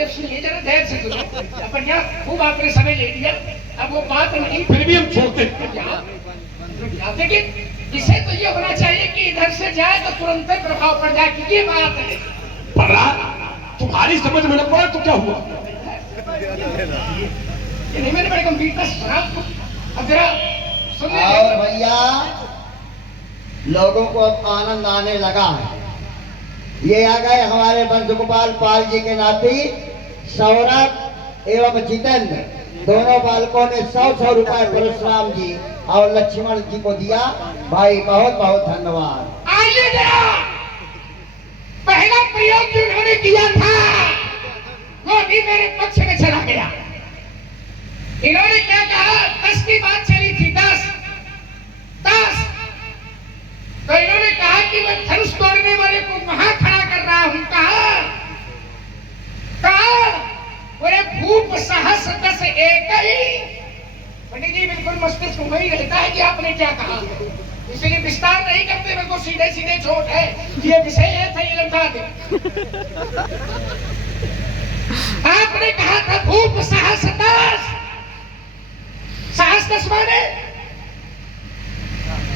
सुनिए जरा देर से सुनो। अपन यहाँ खूब आपने समय ले लिया, अब वो बात नहीं। फिर भी हम छोड़ते लेकिन इसे तो ये होना चाहिए कि इधर से जाए तो तुरंत प्रभाव पड़ जाए कि ये बात है। पड़ा तुम्हारी समझ में न पड़ा तो क्या हुआ? ये नहीं मैंने बड़े गंभीरता से सुना। अब जरा सुनिए। और भैया लोगों को अब आनंद आने लगा है। ये आ गए हमारे वंशगोपाल पाल जी के नाती सौरभ एवं जितेंद्र, दोनों बालकों ने 100-100 रुपए परशुराम जी और लक्ष्मण जी को दिया। भाई बहुत बहुत धन्यवाद। आइए जरा, पहला प्रयोग जो उन्होंने किया था वो भी मेरे पक्ष में चला गया। इन्होंने क्या कहा, 10 की बात चली थी, 10 तो इन्होंने कहा कि मैं धनुष तोड़ने वाले को वहां खड़ा कर रहा हूं। कहा बोले भूप सहस 10 एक ही। पंडित जी बिल्कुल मस्तिष्क वही रहता है कि आपने क्या कहा, इसलिए विस्तार नहीं करते, मेरे को सीधे सीधे छोट है, ये विषय है था, ये लौटा दे। आपने कहा था भूप सहस 10, सहस्त्र 10 माने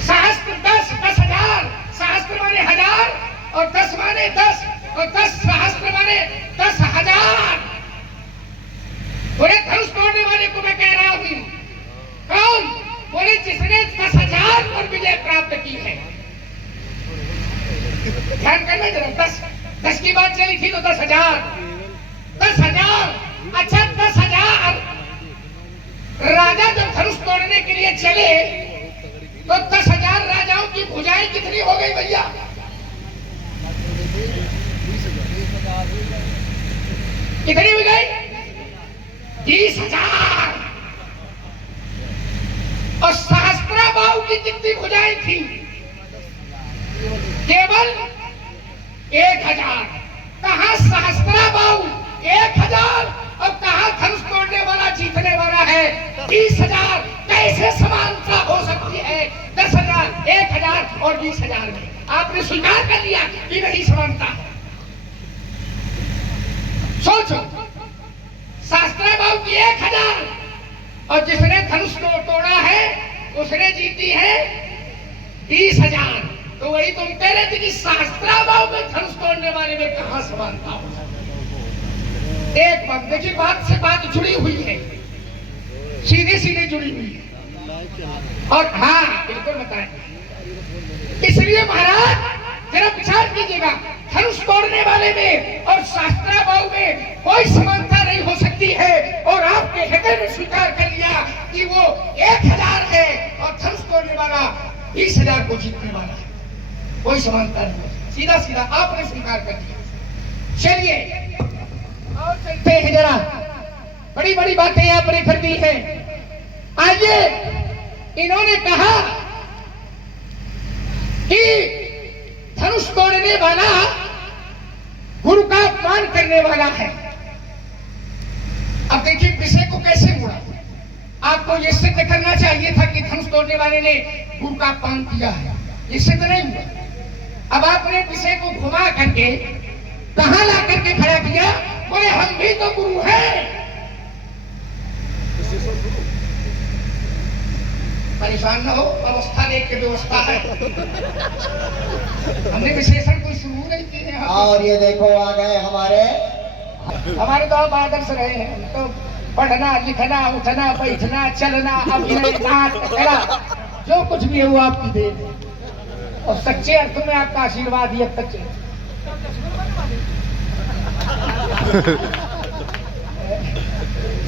सहस्त्र 10,000, सहस्त्र माने 1000 और 10 माने 10 और 10 सहस्त्र माने 10,000। बोले धनुष तोड़ने वाले को मैं कह रहा हूं। कौन? बोले जिसने 10,000 पर विजय प्राप्त की है। ध्यान करना जरा, 10 की बात चली थी तो 10,000। अच्छा 10,000 राजा जब धनुष तोड़ने के लिए चले तो 10,000 राजाओं की भुजाएं कितनी हो गई भैया? कितनी हो गई? 20,000। और सहस्त्राबाहु की कितनी भुजाएं थी? केवल 1,000। कहां सहस्त्राबाहु 1,000 और कहां धनुष तोड़ने वाला जीतने वाला है 20,000। कैसे समानता हो सकती है 10,000, 1,000 और 20,000 में? आपने स्वीकार कर लिया कि नहीं समानता। सोचो, सहस्त्राबाहु की 1,000 और जिसने धनुष तोड़ा है उसने जीती है 20,000। तो वही तुम कह रहे थे कि सहस्त्राबाहु में धनुष तोड़ने वाले में कहां समानता हो? एक बात देखिए, बात से बात जुड़ी हुई है, सीधे सीधे जुड़ी हुई है। और हाँ बिल्कुल बताएं, इसलिए महाराज जरा विचार कीजिएगा, धनुष तोड़ने वाले में और सहस्त्राबाहु में कोई समानता नहीं हो सकती है। और आपके हृदय ने स्वीकार कर लिया कि वो 1,000 है और धनुष तोड़ने वाला 20,000 को जीतने वाला है। कोई समानता नहीं, सीधा सीधा आपने स्वीकार कर दिया। चलिए और चलते हैं जरा, बड़ी बड़ी बातें आपने कर दी हैं। आइए, इन्होंने कहा कि धनुष तोड़ने वाला गुरु का अपमान करने वाला है। अब देखिए विषय को कैसे मुड़ा। आपको ये सिद्ध करना चाहिए था कि धनुष तोड़ने वाले ने गुरु का अपमान किया है, ये सिद्ध नहीं हुआ। अब आपने विषय को घुमा करके कहां ला करके खड़ा किया? बोले हम भी तो गुरु हैं। परेशान न हो, अवस्था देख के व्यवस्था है। हमने विशेषण कोई शुरू नहीं किए हैं। और ये देखो आ गए हमारे तो आप आदर्श रहे हैं। हम तो पढ़ना लिखना उठना बैठना चलना अभिनय नाटक कला जो कुछ भी है वो आपकी देन है। और सच्चे अर्थ में आपका आशीर्वाद ही अब तक चले।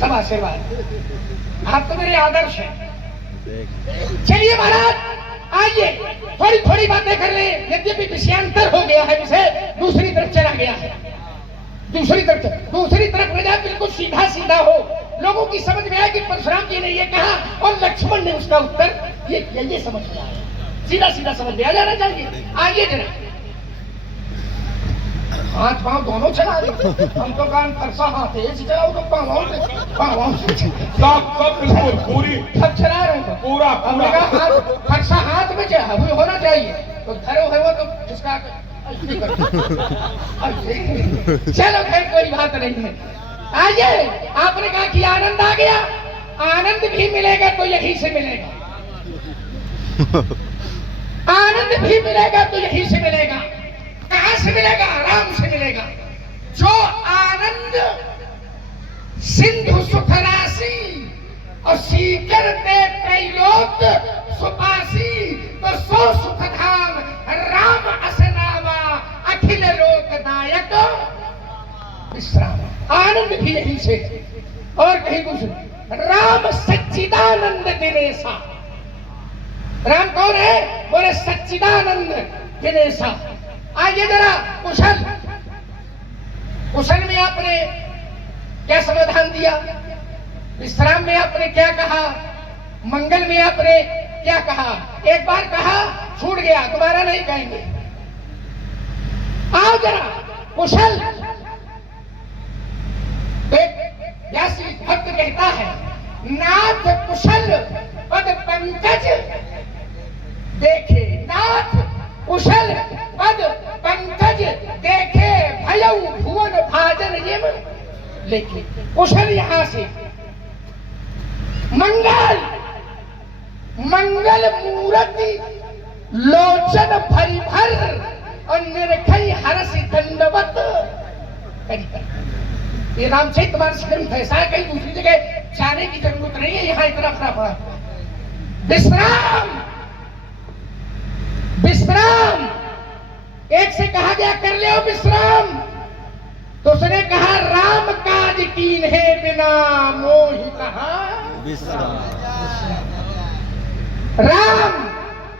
सब आशीर्वाद, आप तो मेरे आदर्श हैं। चलिए महाराज, आइए थोड़ी थोड़ी बातें कर ले। यद्यपि विषयांतर हो गया है, विषय दूसरी तरफ चला गया है। दूसरी तरफ रजा बिल्कुल सीधा सीधा हो, लोगों की समझ में आया कि परशुराम जी ने ये कहा और लक्ष्मण ने उसका उत्तर ये समझ में आया। सीधा सीधा समझ में आ जाना चाहिए। आइए जरा, हाथ पांव दोनों चला रहे। हम तो कान फरसा हाथ है, चलाओ तो पाँव बिल्कुल पूरी सब चला रहे हो पूरा फरसा हाथ में होना चाहिए। तो धरो है वो तो जिसका चलो खैर कोई बात नहीं है। आइए, आपने कहा कि आनंद आ गया, आनंद भी मिलेगा तो यहीं से मिलेगा। आनंद भी मिलेगा तो यहीं से मिलेगा। कहां से मिलेगा? आराम से मिलेगा। जो आनंद सिंधु सुख राशि और सीकर ते त्रैलोक सुपासी, तो सो सुख धाम राम असनावा अखिल लोक आनंद भी यहीं से। और कहीं दूसरे राम सच्चिदानंद दिनेशा। राम कौन है? बोले सच्चिदानंद दिनेशा। आइए जरा कुशल, कुशल में आपने क्या समाधान दिया, विश्राम में आपने क्या कहा, मंगल में आपने क्या कहा? एक बार कहा छूट गया, दोबारा नहीं कहेंगे। आओ जरा कुशल। व्यास भक्त कहता है, नाथ कुशल पद पंकज देखे, नाथ कुशल पद पंकज देखे, भयउ भुवन भाजन यम लेके। कुशल यहां से मंगल, मंगल मूर्ति लोचन भरी भर और निरखई हरस दंडवत करी। ये रामचरित मानस ग्रंथ ऐसा है, कहीं दूसरी जगह जाने की जरूरत नहीं है, यहां इतना खरा पड़ा। विश्राम, विश्राम एक से कहा गया कर ले विश्राम, तो उसने कहा राम काज कीन है बिना मोहि कहा विश्राम। राम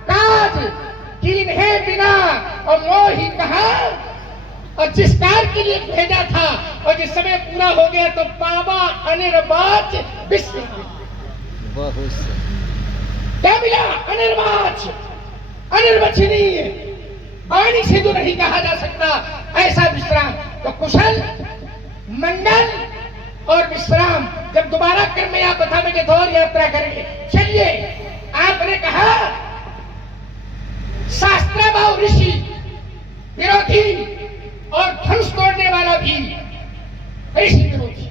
काज कीन है बिना और मोहि कहा। और जिस कार्य के लिए भेजा था और जिस समय पूरा हो गया तो पावा अनिर्वाच विश्व। बहुत क्या मिला? अनिर्वाच, अनिर्वचनीय, वाणी से जो नहीं कहा जा सकता ऐसा विश्राम। तो कुशल, मंगल और विश्राम जब दोबारा क्रम में आप बताएंगे तो और यात्रा करेंगे। चलिए, आपने कहा शास्त्राभाव ऋषि विरोधी और धनुष तोड़ने वाला भी ऋषि विरोधी।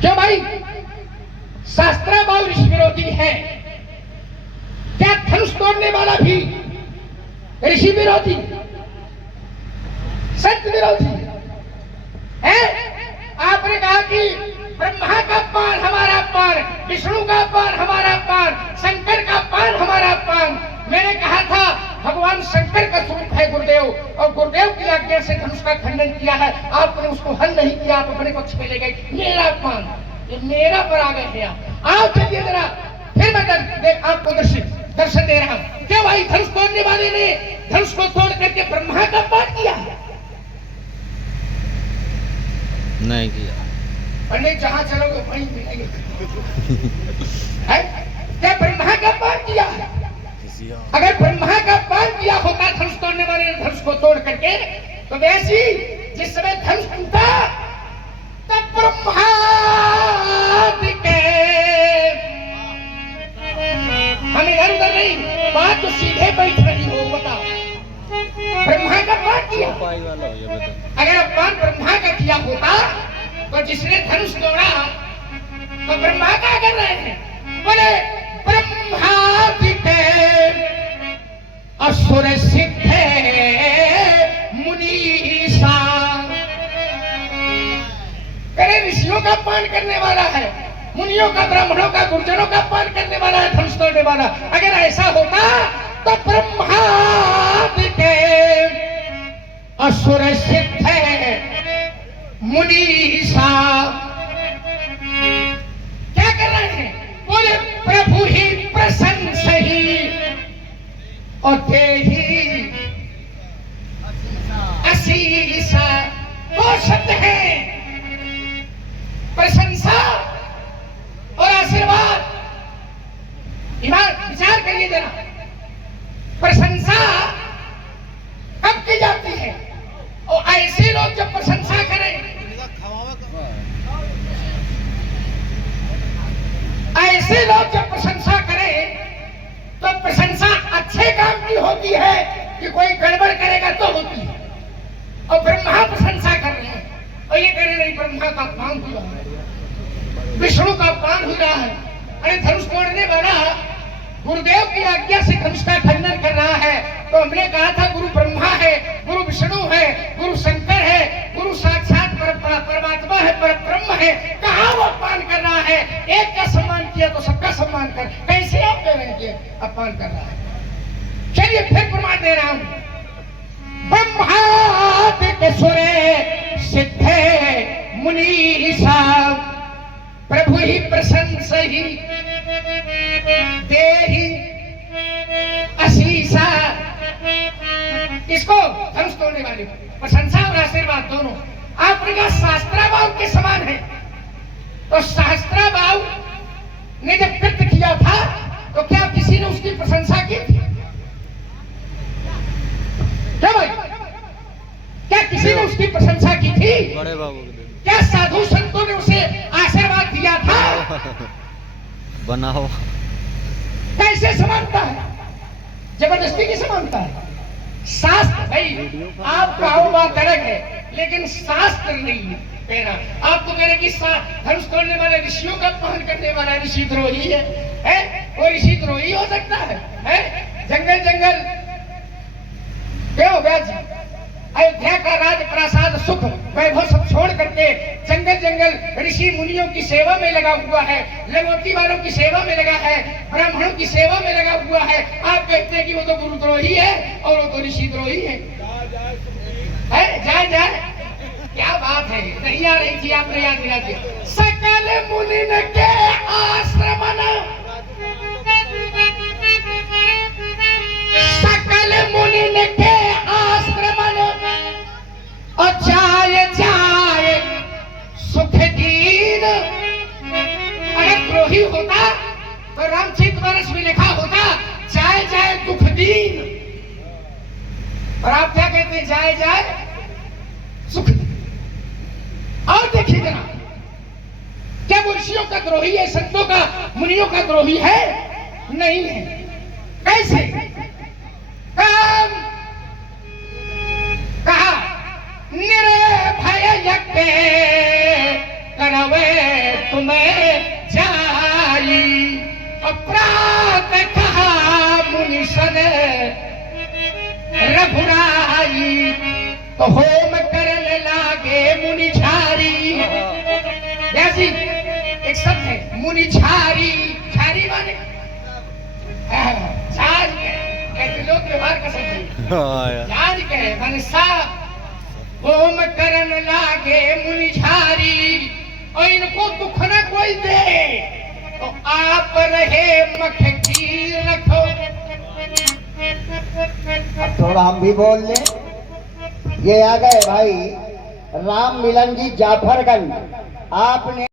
क्यों भाई? शास्त्राभाव ऋषि विरोधी है, क्या धनुष तोड़ने वाला भी ऋषि विरोधी, सत्य विरोधी है? आपने कहा कि ब्रह्मा का पान हमारा पान, विष्णु का पान हमारा पान, शंकर का पान हमारा पान। मैंने कहा था भगवान शंकर का स्वरूप है गुरुदेव, और गुरुदेव की आज्ञा से धनुष का खंडन किया है, आपने उसको हल नहीं किया, आप अपने पक्ष में ले गए। मेरा पान, ये मेरा पर आ गए आप। आओ चलिए जरा फिर मैं देख आपको दर्शन दे रहा हूं। क्यों भाई? धनुष तोड़ने वाले ने धनुष को तोड़ करके ब्रह्मा का पान किया नहीं किया। पंडित जहां चलोगे वहीं मिलेंगे। क्या ब्रह्मा का पान किया है? अगर ब्रह्मा का पान किया होता धनुष तोड़ने वाले ने धनुष को तोड़ करके, तो वैसी जिस समय धनुष टूटा तब ब्रह्मा के, हम इधर उधर नहीं, बात तो सीधे बैठ रही हो। बताओ, ब्रह्मा का पान किया, अगर अपमान ब्रह्मा का किया होता तो जिसने धनुष तोड़ा तो ब्रह्मा क्या कर रहे हैं? बोले ब्रह्मादि असुर सिद्ध मुनीसा। करे ऋषियों का पान करने वाला है, मुनियों का, ब्राह्मणों का, गुर्जरों का पान करने वाला है धनुष तोड़ने वाला। अगर ऐसा होता तो ब्रह्मादि असुर सिद्ध मुनीसा क्या कर रहे हैं? बोले प्रभु ही प्रसन्न सही और देही असीसा। दो शब्द हैं, प्रशंसा और आशीर्वाद। विचार करिए जरा, प्रशंसा कब की जाती है? और ऐसे लोग जब प्रशंसा करें, ऐसे लोग जब प्रशंसा करें तो प्रशंसा अच्छे काम की होती है कि कोई गड़बड़ करेगा तो होती है। और ब्रह्मा प्रशंसा कर रहे हैं और ये कह रहे नहीं ब्रह्मा का अपमान हुआ है, विष्णु का अपमान हो रहा है। अरे धनुष तोड़ने वाला गुरुदेव की आज्ञा से धनुष का खंडन कर रहा है। तो हमने कहा था गुरु ब्रह्मा है, गुरु विष्णु है, गुरु शंकर है, गुरु साक्षात परमात्मा है, पर ब्रह्म है। कहाँ वो अपमान कर रहा है? एक का सम्मान किया तो सबका सम्मान कर, कैसे आप कह रहे हैं कि अपमान कर रहा है? चलिए फिर प्रमाण दे रहा हूं। ब्रह्मा कार्तिक सुरे सिद्धे मुनीसा प्रभु ही प्रशंस ही देहि असीसा। इसको धनुष तोड़ने वाले प्रशंसा और आशीर्वाद दोनों आपने कहा शास्त्राभाव के समान है। तो शास्त्राभाव ने जब कृत्य किया था तो क्या किसी ने उसकी प्रशंसा की थी? क्या भाई, क्या किसी ने उसकी प्रशंसा की थी? बड़े बाबू के दिन क्या साधु संतों ने उसे आशीर्वाद दिया था? बनाओ। कैसे समानता है? जबरदस्ती की समानता है। शास्त्र भाई आप कहो बात अलग है, लेकिन शास्त्र नहीं कह रहा। आप तो कह रहे कि धनुष तोड़ने वाले ऋषियों का अपमान करने वाला ऋषि द्रोही है? वो ऋषि द्रोही हो सकता है? जंगल जंगल क्यों हो गया जी? अयोध्या का राज प्रासाद सुख वैभव सब छोड़ करके जंगल जंगल ऋषि मुनियों की सेवा में लगा हुआ है, लंगोटी वालों की सेवा में लगा है, ब्राह्मणों की सेवा में लगा हुआ है। आप कहते हैं कि वो तो गुरुद्रोही है और वो तो ऋषि द्रोही है? जाए जाए क्या बात है, नहीं आ रही थी, आपने याद दिला दिया। सकल मुनि के आश्रमन, सकल मुनि के आश्रमन और जाए जाए सुख दीन। अगर द्रोही होता तो रामचरितमानस में लिखा होता जाए जाए दुख दीन, और आप क्या कहते हैं? जाए जाए सुख दीन। और देखिए जरा, क्या वो ऋषियों का द्रोही है, संतों का मुनियों का द्रोही है? नहीं है। कैसे? काम कहा निर्भय यज्ञ करवे तुम्हें जाई, अपराध कहा मुनिषद रघुराई, तो होम करने लागे मुनि झारी। जैसी एक शब्द है मुनि झारी, झारी माने झाज के लोग व्यवहार का शब्द है। झाज के माने साफ। होम करन लागे मुनि झारी, और इनको दुख न कोई दे तो आप रहे मख की रखो। अब थोड़ा हम भी बोल लें। ये आ गए भाई राम मिलन जी जाफरगंज। आपने